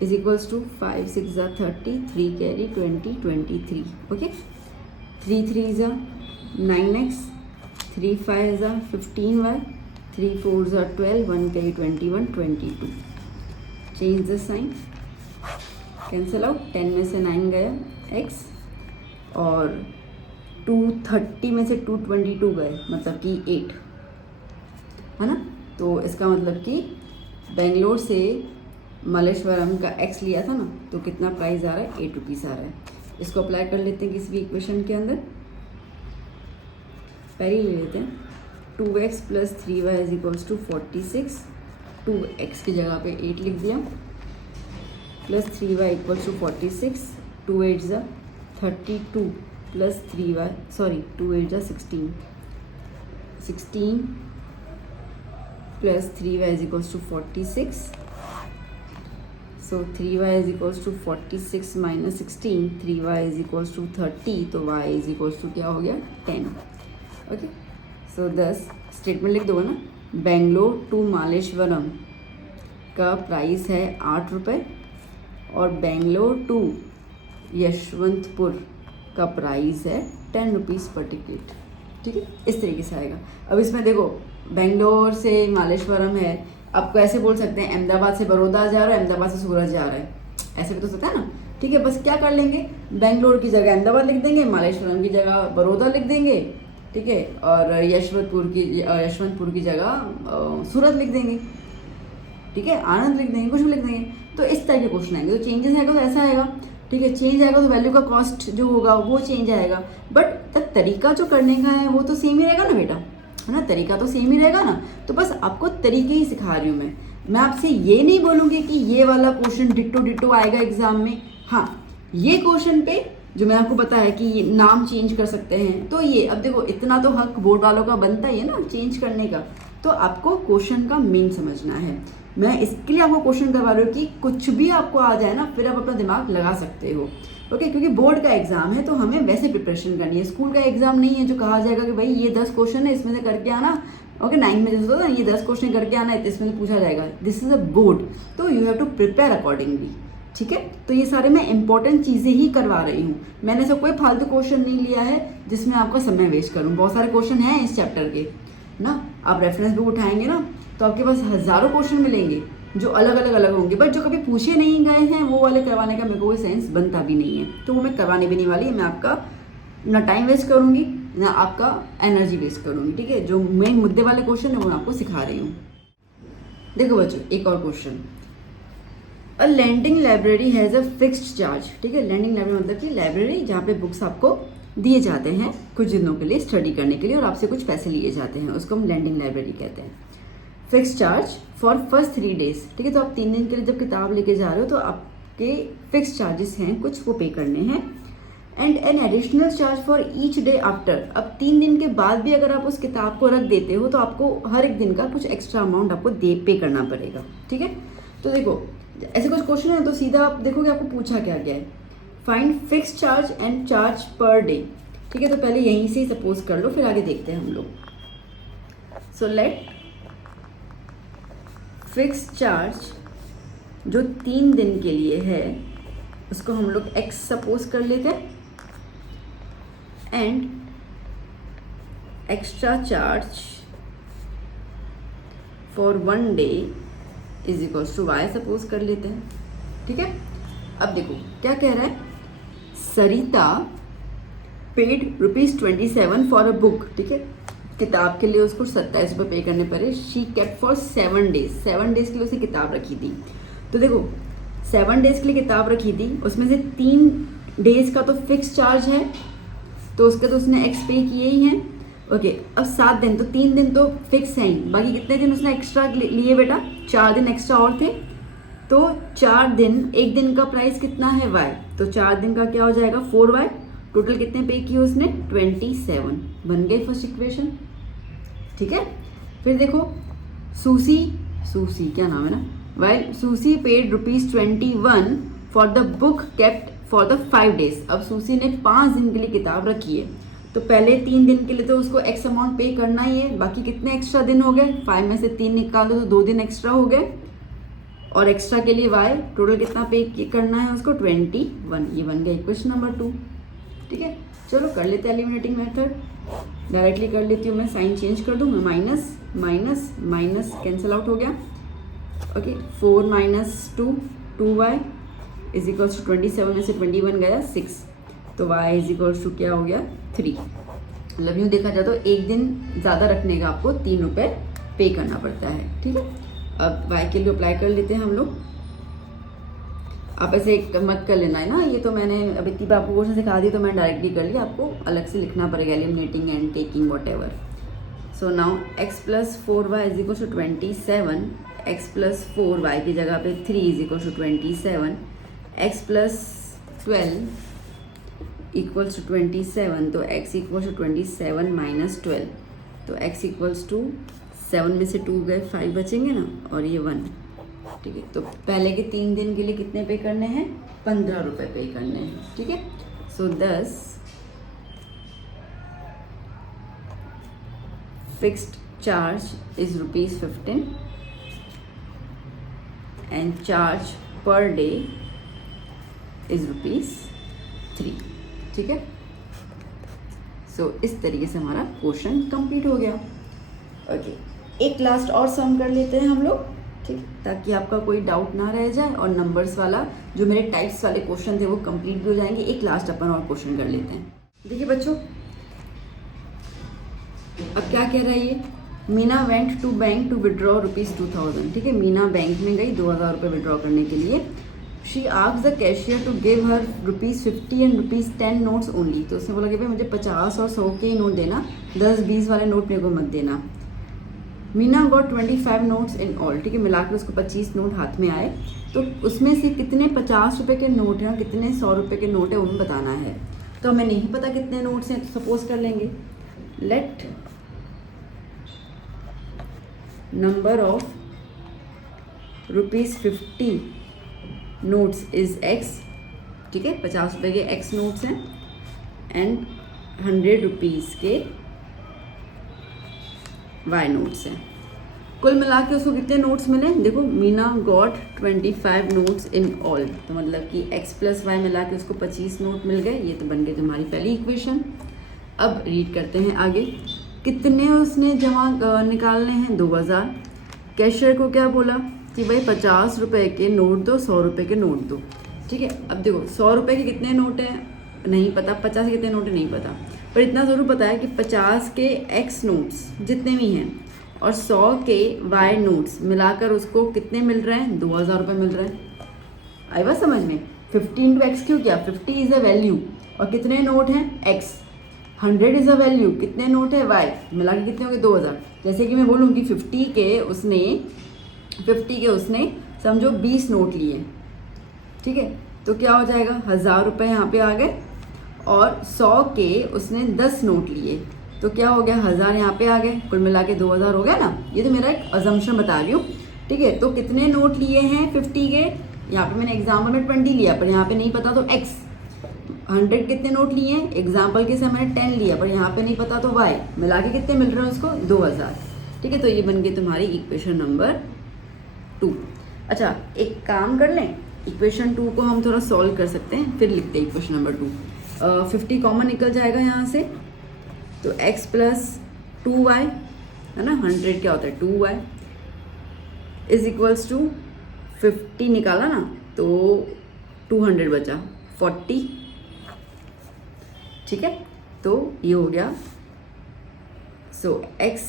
is equals to 5 6 ज़ा 30, 3 कैरी 20 23। ओके, 3 3 ज़ा 9x, 3 5 ज़ा 15y, 3 4 ज़ा 12, 1 carry 21 22। Change the sign, cancel out, 10 में से 9 गया x और 230 में से 222 गए, मतलब कि 8 है ना। तो इसका मतलब कि बेंगलोर से मलेश्वरम का x लिया था ना, तो कितना प्राइस आ रहा है 8 रुपीज़ आ रहा है। इसको अप्लाई कर लेते हैं किसी भी इक्वेशन के अंदर। पहले ले लेते हैं 2x plus 3y is equals to 46, 2x की जगह पे 8 लिख दिया, प्लस 3y इक्वल्स टू 46, 2 8 ज़ा 32 प्लस 3y, सॉरी 2 8 ज़ा 16, 16 plus 3y is equals to 46। So 3y is equals to 46 minus 16, 3y is equals to 30, तो y इज इक्वल्स टू क्या हो गया 10। ओके, सो 10 स्टेटमेंट लिख दो ना, बेंगलोर टू मालेश्वरम का प्राइस है 8 रुपये और बेंगलोर टू यशवंतपुर का प्राइस है 10 रुपीज़ पर टिकट। ठीक है, इस तरीके से आएगा। अब इसमें देखो बेंगलोर से मालेश्वरम है, आपको ऐसे बोल सकते हैं अहमदाबाद से बड़ौदा जा रहा है, अहमदाबाद से सूरत जा रहा है, ऐसे भी तो सकता है ना। ठीक है, बस क्या कर लेंगे, बेंगलोर की जगह अहमदाबाद लिख देंगे, मालेश्वरम की जगह बड़ौदा लिख देंगे, ठीक है, और यशवंतपुर की जगह सूरत लिख देंगे, ठीक है, आनंद लिख देंगे, कुछ भी लिख देंगे। तो इस तरह के क्वेश्चन आएंगे। तो चेंजेस आएगा तो ऐसा आएगा, ठीक है, चेंज आएगा तो वैल्यू का कॉस्ट जो होगा वो चेंज आएगा, बट तरीका जो करने का है वो तो सेम ही रहेगा ना बेटा, है ना, तरीका तो सेम ही रहेगा ना। तो बस आपको तरीके ही सिखा रही हूँ मैं आपसे ये नहीं बोलूँगी कि ये वाला क्वेश्चन डिट्टो डिट्टो आएगा एग्जाम में। हाँ, ये क्वेश्चन पे जो मैं आपको बताया कि ये नाम चेंज कर सकते हैं, तो ये अब देखो इतना तो हक बोर्ड वालों का बनता ही है ना चेंज करने का। तो आपको क्वेश्चन का मेन समझना है, मैं इसके लिए आपको क्वेश्चन करवा रही हूँ कि कुछ भी आपको आ जाए ना फिर आप अपना दिमाग लगा सकते हो। ओके, क्योंकि बोर्ड का एग्जाम है तो हमें वैसे प्रिपरेशन करनी है, स्कूल का एग्जाम नहीं है जो कहा जाएगा कि भाई ये 10 क्वेश्चन है इसमें से करके आना। ओके, 9 में जैसे होता है ये 10 क्वेश्चन करके आना है तो इसमें से पूछा जाएगा। दिस इज अ बोर्ड, तो you have to prepare accordingly. ठीक है, तो ये सारे मैं इंपॉर्टेंट चीज़ें ही करवा रही हूँ, मैंने ऐसा कोई फालतू क्वेश्चन नहीं लिया है जिसमें आपका समय वेस्ट करूँ। बहुत सारे क्वेश्चन हैं इस चैप्टर के ना, आप रेफरेंस बुक उठाएंगे ना तो आपके पास हज़ारों क्वेश्चन मिलेंगे जो अलग होंगे, बट जो कभी पूछे नहीं गए हैं वो वाले करवाने का मेरे को कोई सेंस बनता भी नहीं है, तो वो मैं करवाने भी नहीं वाली। मैं आपका ना टाइम वेस्ट करूँगी ना आपका एनर्जी वेस्ट करूँगी। ठीक है, जो मेन मुद्दे वाले क्वेश्चन है वो मैं आपको सिखा रही हूँ। देखो बच्चों, एक और question, a lending library has a fixed charge. ठीक है, लैंडिंग लाइब्रेरी मतलब कि लाइब्रेरी जहाँ पे बुक्स आपको दिए जाते हैं कुछ दिनों के लिए स्टडी करने के लिए और आपसे कुछ पैसे लिए जाते हैं, उसको हम लैंडिंग लाइब्रेरी कहते हैं। Fix charge for first 3 days. ठीक है, तो आप 3 दिन के लिए जब किताब लेके जा रहे हो तो आपके फिक्स चार्जेस हैं कुछ, वो पे करने हैं। And an additional charge for each day after. अब 3 दिन के बाद भी अगर आप उस किताब को रख देते हो तो आपको हर एक दिन का कुछ एक्स्ट्रा अमाउंट आपको पे करना पड़ेगा। ठीक है, तो देखो ऐसे कुछ क्वेश्चन है तो सीधा आप देखोगे आपको पूछा क्या गया है, find fix charge and charge per day. ठीक है, तो पहले यहीं से ही सपोज कर लो, फिर आगे देखते हैं हम लोग। सो लेट फिक्स चार्ज जो 3 दिन के लिए है उसको हम लोग x सपोज कर लेते हैं, and extra charge for 1 day is equals to y suppose कर लेते हैं। ठीक है, अब देखो क्या कह रहा है, सरिता पेड ₹27 फॉर अ बुक। ठीक है, किताब के लिए उसको 27 रुपये पे करने पड़े। She kept for 7 days, 7 days के लिए उसने किताब रखी थी। तो देखो 7 डेज के लिए किताब रखी थी, उसमें से 3 डेज का तो फिक्स चार्ज है, तो उसके तो उसने एक्स पे किए ही हैं। ओके, अब 7 दिन, तो 3 दिन तो फिक्स हैं ही, बाकी कितने दिन उसने एक्स्ट्रा लिए बेटा, 4 दिन एक्स्ट्रा और थे। तो 4 दिन, एक दिन का प्राइस कितना है y, तो 4 दिन का क्या हो जाएगा 4y। टोटल कितने पे किए उसने 27, बन गई फर्स्ट इक्वेशन। ठीक है, फिर देखो सूसी क्या नाम है ना, while Susie paid ₹21 for the book kept for the 5 days. अब सूसी ने 5 दिन के लिए किताब रखी है, तो पहले 3 दिन के लिए तो उसको एक्स अमाउंट पे करना ही है, बाकी कितने एक्स्ट्रा दिन हो गए, 5 में से 3 निकाल दो तो 2 दिन एक्स्ट्रा हो गए, और एक्स्ट्रा के लिए y टोटल कितना पे करना है उसको 21। ये बन गया इक्वेशन नंबर 2। ठीक है, चलो कर लेते हैं एलिमिनेटिंग मेथड, डायरेक्टली कर लेती हूँ मैं, साइन चेंज कर दूँ मैं, minus minus minus cancel out हो गया। ओके, 4 minus 2 2y is equals to 27 में से 21 गया 6, तो y इज इक्वल्स टू क्या हो गया 3। मतलब यूँ देखा जाए तो एक दिन ज़्यादा रखने का आपको 3 रुपये पे करना पड़ता है। ठीक है, अब y के लिए अप्लाई कर लेते हैं हम लोग। आप ऐसे मत कर लेना है ना, ये तो मैंने अब इतनी बार आपको क्वेश्चन सिखा दी तो मैं डायरेक्टली कर लिया, आपको अलग से लिखना पड़ेगा eliminating and taking whatever. So now x plus 4y is equal to 27, x plus 4y की जगह पे 3 is equal to 27, x plus 12 equals to 27, तो x इक्वल्स टू 27 माइनस 12, तो x इक्वल्स टू 7 में से 2 गए 5 बचेंगे ना, और ये 1। ठीक है, तो पहले के 3 दिन के लिए कितने पे करने हैं 15 रुपये पे करने हैं। ठीक है, सो 10 fixed charge is ₹15 and charge per day is ₹3। ठीक है, सो इस तरीके से हमारा क्वेश्चन कंप्लीट हो गया। ओके, एक लास्ट और सम कर लेते हैं हम लोग, ठीक, ताकि आपका कोई डाउट ना रह जाए और नंबर्स वाला जो मेरे टाइप्स वाले क्वेश्चन थे वो कंप्लीट भी हो जाएंगे। एक लास्ट अपन और क्वेश्चन कर लेते हैं। देखिए बच्चों, अब क्या कह रहा है ये, Meena went to bank to withdraw ₹2000। ठीक है, मीना बैंक में गई 2000 रुपये विड्रॉ करने के लिए। She asked the cashier to give her ₹50 and ₹10 notes only. तो उसने बोला कि भाई मुझे 50 और 100 के ही नोट देना, 10-20 वाले नोट मेरे को मत देना। Meena got 25 notes in all. ठीक है, मिलाकर उसको 25 नोट हाथ में आए, तो उसमें से कितने 50 रुपये के नोट हैं और कितने 100 रुपये के नोट हैं वो हमें बताना है। तो हमें नहीं पता कितने नोट्स हैं, तो सपोज कर लेंगे let number of ₹50 notes is x। ठीक है, 50 रुपये के x नोट्स हैं एंड 100 रुपीज़ के y नोट्स हैं। कुल मिला के उसको कितने नोट्स मिले, देखो Meena got 25 notes in all, तो मतलब कि x प्लस वाई मिला के उसको 25 नोट मिल गए। ये तो बन गई तुम्हारी पहली इक्वेशन। अब रीड करते हैं आगे, कितने उसने जमा निकालने हैं 2000। कैशियर को क्या बोला कि भाई 50 रुपये के नोट दो, 100 रुपये के नोट दो। ठीक है, अब देखो 100 रुपये के कितने नोट हैं नहीं पता, 50 के कितने नोट हैं नहीं पता, पर इतना ज़रूर पता है कि 50 के x नोट्स जितने भी हैं और 100 के y नोट्स मिलाकर उसको कितने मिल रहे हैं 2000 रुपये मिल रहे हैं। आई बात समझ में, 50 इंटू एक्स क्यों किया, 50 इज़ अ वैल्यू और कितने नोट हैं x, 100 इज़ अ वैल्यू, कितने नोट है y, मिला के कितने होंगे 2000। जैसे कि मैं बोलूँ कि 50 के उसने समझो 20 नोट लिए। ठीक है, तो क्या हो जाएगा 1000 रुपये यहाँ पे आ गए, और 100 के उसने 10 नोट लिए, तो क्या हो गया 1000 यहाँ पे आ गए, कुल मिला के 2000 हो गया ना। ये तो मेरा एक अजम्पशन बता रही हूँ। ठीक है, तो कितने नोट लिए हैं 50 के, यहाँ पे मैंने एग्जाम्पल में 20 लिया, पर यहाँ पे नहीं पता तो x 100 कितने नोट लिए हैं, एग्जाम्पल के से मैंने 10 लिया, पर यहाँ पे नहीं पता तो y मिला के कितने मिल रहे हैं उसको 2000। ठीक है, तो ये बन गई तुम्हारी इक्वेशन नंबर 2। अच्छा एक काम कर लें, इक्वेशन 2 को हम थोड़ा सॉल्व कर सकते हैं, फिर लिखते हैं इक्वेशन नंबर 2। 50 कॉमन निकल जाएगा यहाँ से, तो x प्लस 2y है ना, 100 क्या होता है 2y इज इक्वल्स टू 50 निकाला ना तो 200 बचा 40। ठीक है, तो ये हो गया। सो x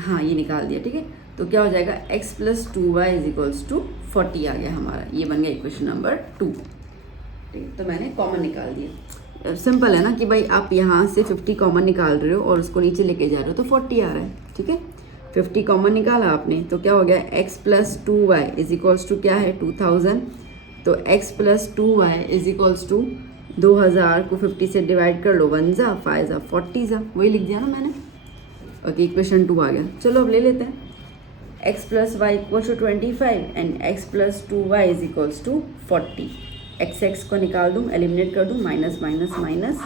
हाँ ये निकाल दिया। ठीक है, तो क्या हो जाएगा x plus 2y is equals to 40 आ गया हमारा, ये बन गया इक्वेशन नंबर 2। ठीक है, तो मैंने कॉमन निकाल दिया। सिंपल है ना कि भाई आप यहाँ से 50 कॉमन निकाल रहे हो और उसको नीचे लेके जा रहे हो तो 40 आ रहा है। ठीक है, 50 कॉमन निकाला आपने तो क्या हो गया x plus 2y is equals to क्या है 2000। तो x plus 2y is equals to 2000 को 50 से डिवाइड कर लो, 1 जा 5 जा 40 जा, वही लिख दिया ना मैंने। ओके, इक्वेशन 2 आ गया। चलो अब ले लेते हैं, x plus y equals to 25 and x plus 2y is equals to 40। x को निकाल दूँ, एलिमिनेट कर दूँ, माइनस माइनस माइनस,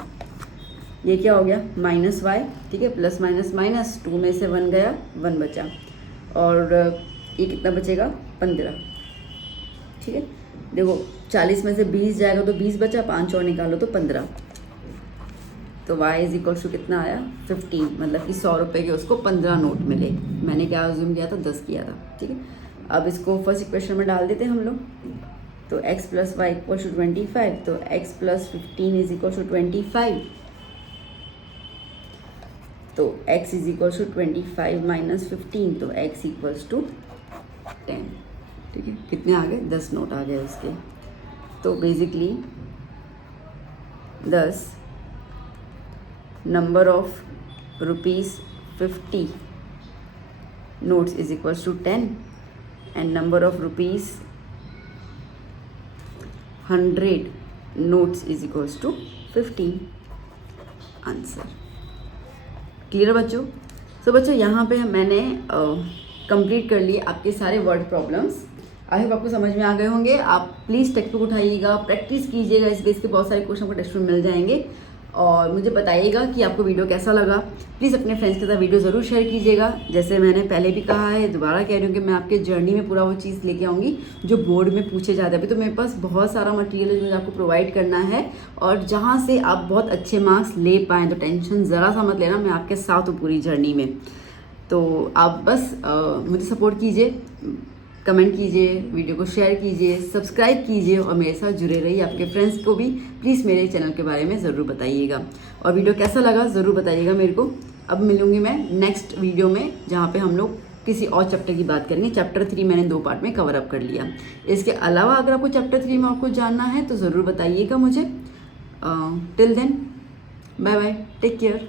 ये क्या हो गया माइनस वाई। ठीक है, प्लस माइनस माइनस, 2 में से 1 गया, 1 बचा, और ये कितना बचेगा 15। ठीक है, देखो 40 में से 20 जाएगा तो 20 बचा, 5 और निकालो तो 15, तो y इज इक्वल टू कितना आया 15, मतलब कि 100 रुपये के उसको 15 नोट मिले। मैंने क्या अज्यूम किया था 10 किया था। ठीक है, अब इसको फर्स्ट इक्वेशन में डाल देते हैं हम लोग, तो x plus y equal to 25, तो x plus 15 is equal to 25, तो x is equal to 25 minus 15, तो x इक्वल्स टू 10। ठीक है, कितने आ गए 10 नोट आ गए उसके। तो basically 10 number of ₹50 notes is equals to 10 and number of ₹100 notes is equals to 15। Answer clear बच्चों? सो बच्चों यहाँ पे मैंने कंप्लीट कर लिए आपके सारे वर्ड प्रॉब्लम्स। आई होप आपको समझ में आ गए होंगे। आप प्लीज़ टेक्स्ट बुक उठाइएगा, प्रैक्टिस कीजिएगा, इस बेस के बहुत सारे क्वेश्चन को टेक्स्ट में मिल जाएंगे। और मुझे बताइएगा कि आपको वीडियो कैसा लगा। प्लीज़ अपने फ्रेंड्स के साथ वीडियो ज़रूर शेयर कीजिएगा। जैसे मैंने पहले भी कहा है, दोबारा कह रही हूँ कि मैं आपके जर्नी में पूरा वो चीज़ लेके आऊँगी जो बोर्ड में पूछे जाते हैं। अभी तो मेरे पास बहुत सारा मटेरियल है जो मुझे आपको प्रोवाइड करना है, और जहाँ से आप बहुत अच्छे मार्क्स ले पाएँ, तो टेंशन ज़रा सा मत लेना, मैं आपके साथ हूँ पूरी जर्नी में। तो आप बस मुझे सपोर्ट कीजिए, कमेंट कीजिए, वीडियो को शेयर कीजिए, सब्सक्राइब कीजिए और मेरे साथ जुड़े रहिए। आपके फ्रेंड्स को भी प्लीज़ मेरे चैनल के बारे में ज़रूर बताइएगा, और वीडियो कैसा लगा ज़रूर बताइएगा मेरे को। अब मिलूँगी मैं नेक्स्ट वीडियो में, जहाँ पे हम लोग किसी और चैप्टर की बात करेंगे। चैप्टर 3 मैंने 2 पार्ट में कवर अप कर लिया। इसके अलावा अगर आपको चैप्टर 3 में आपको जानना है तो ज़रूर बताइएगा मुझे। Till then bye bye, take care.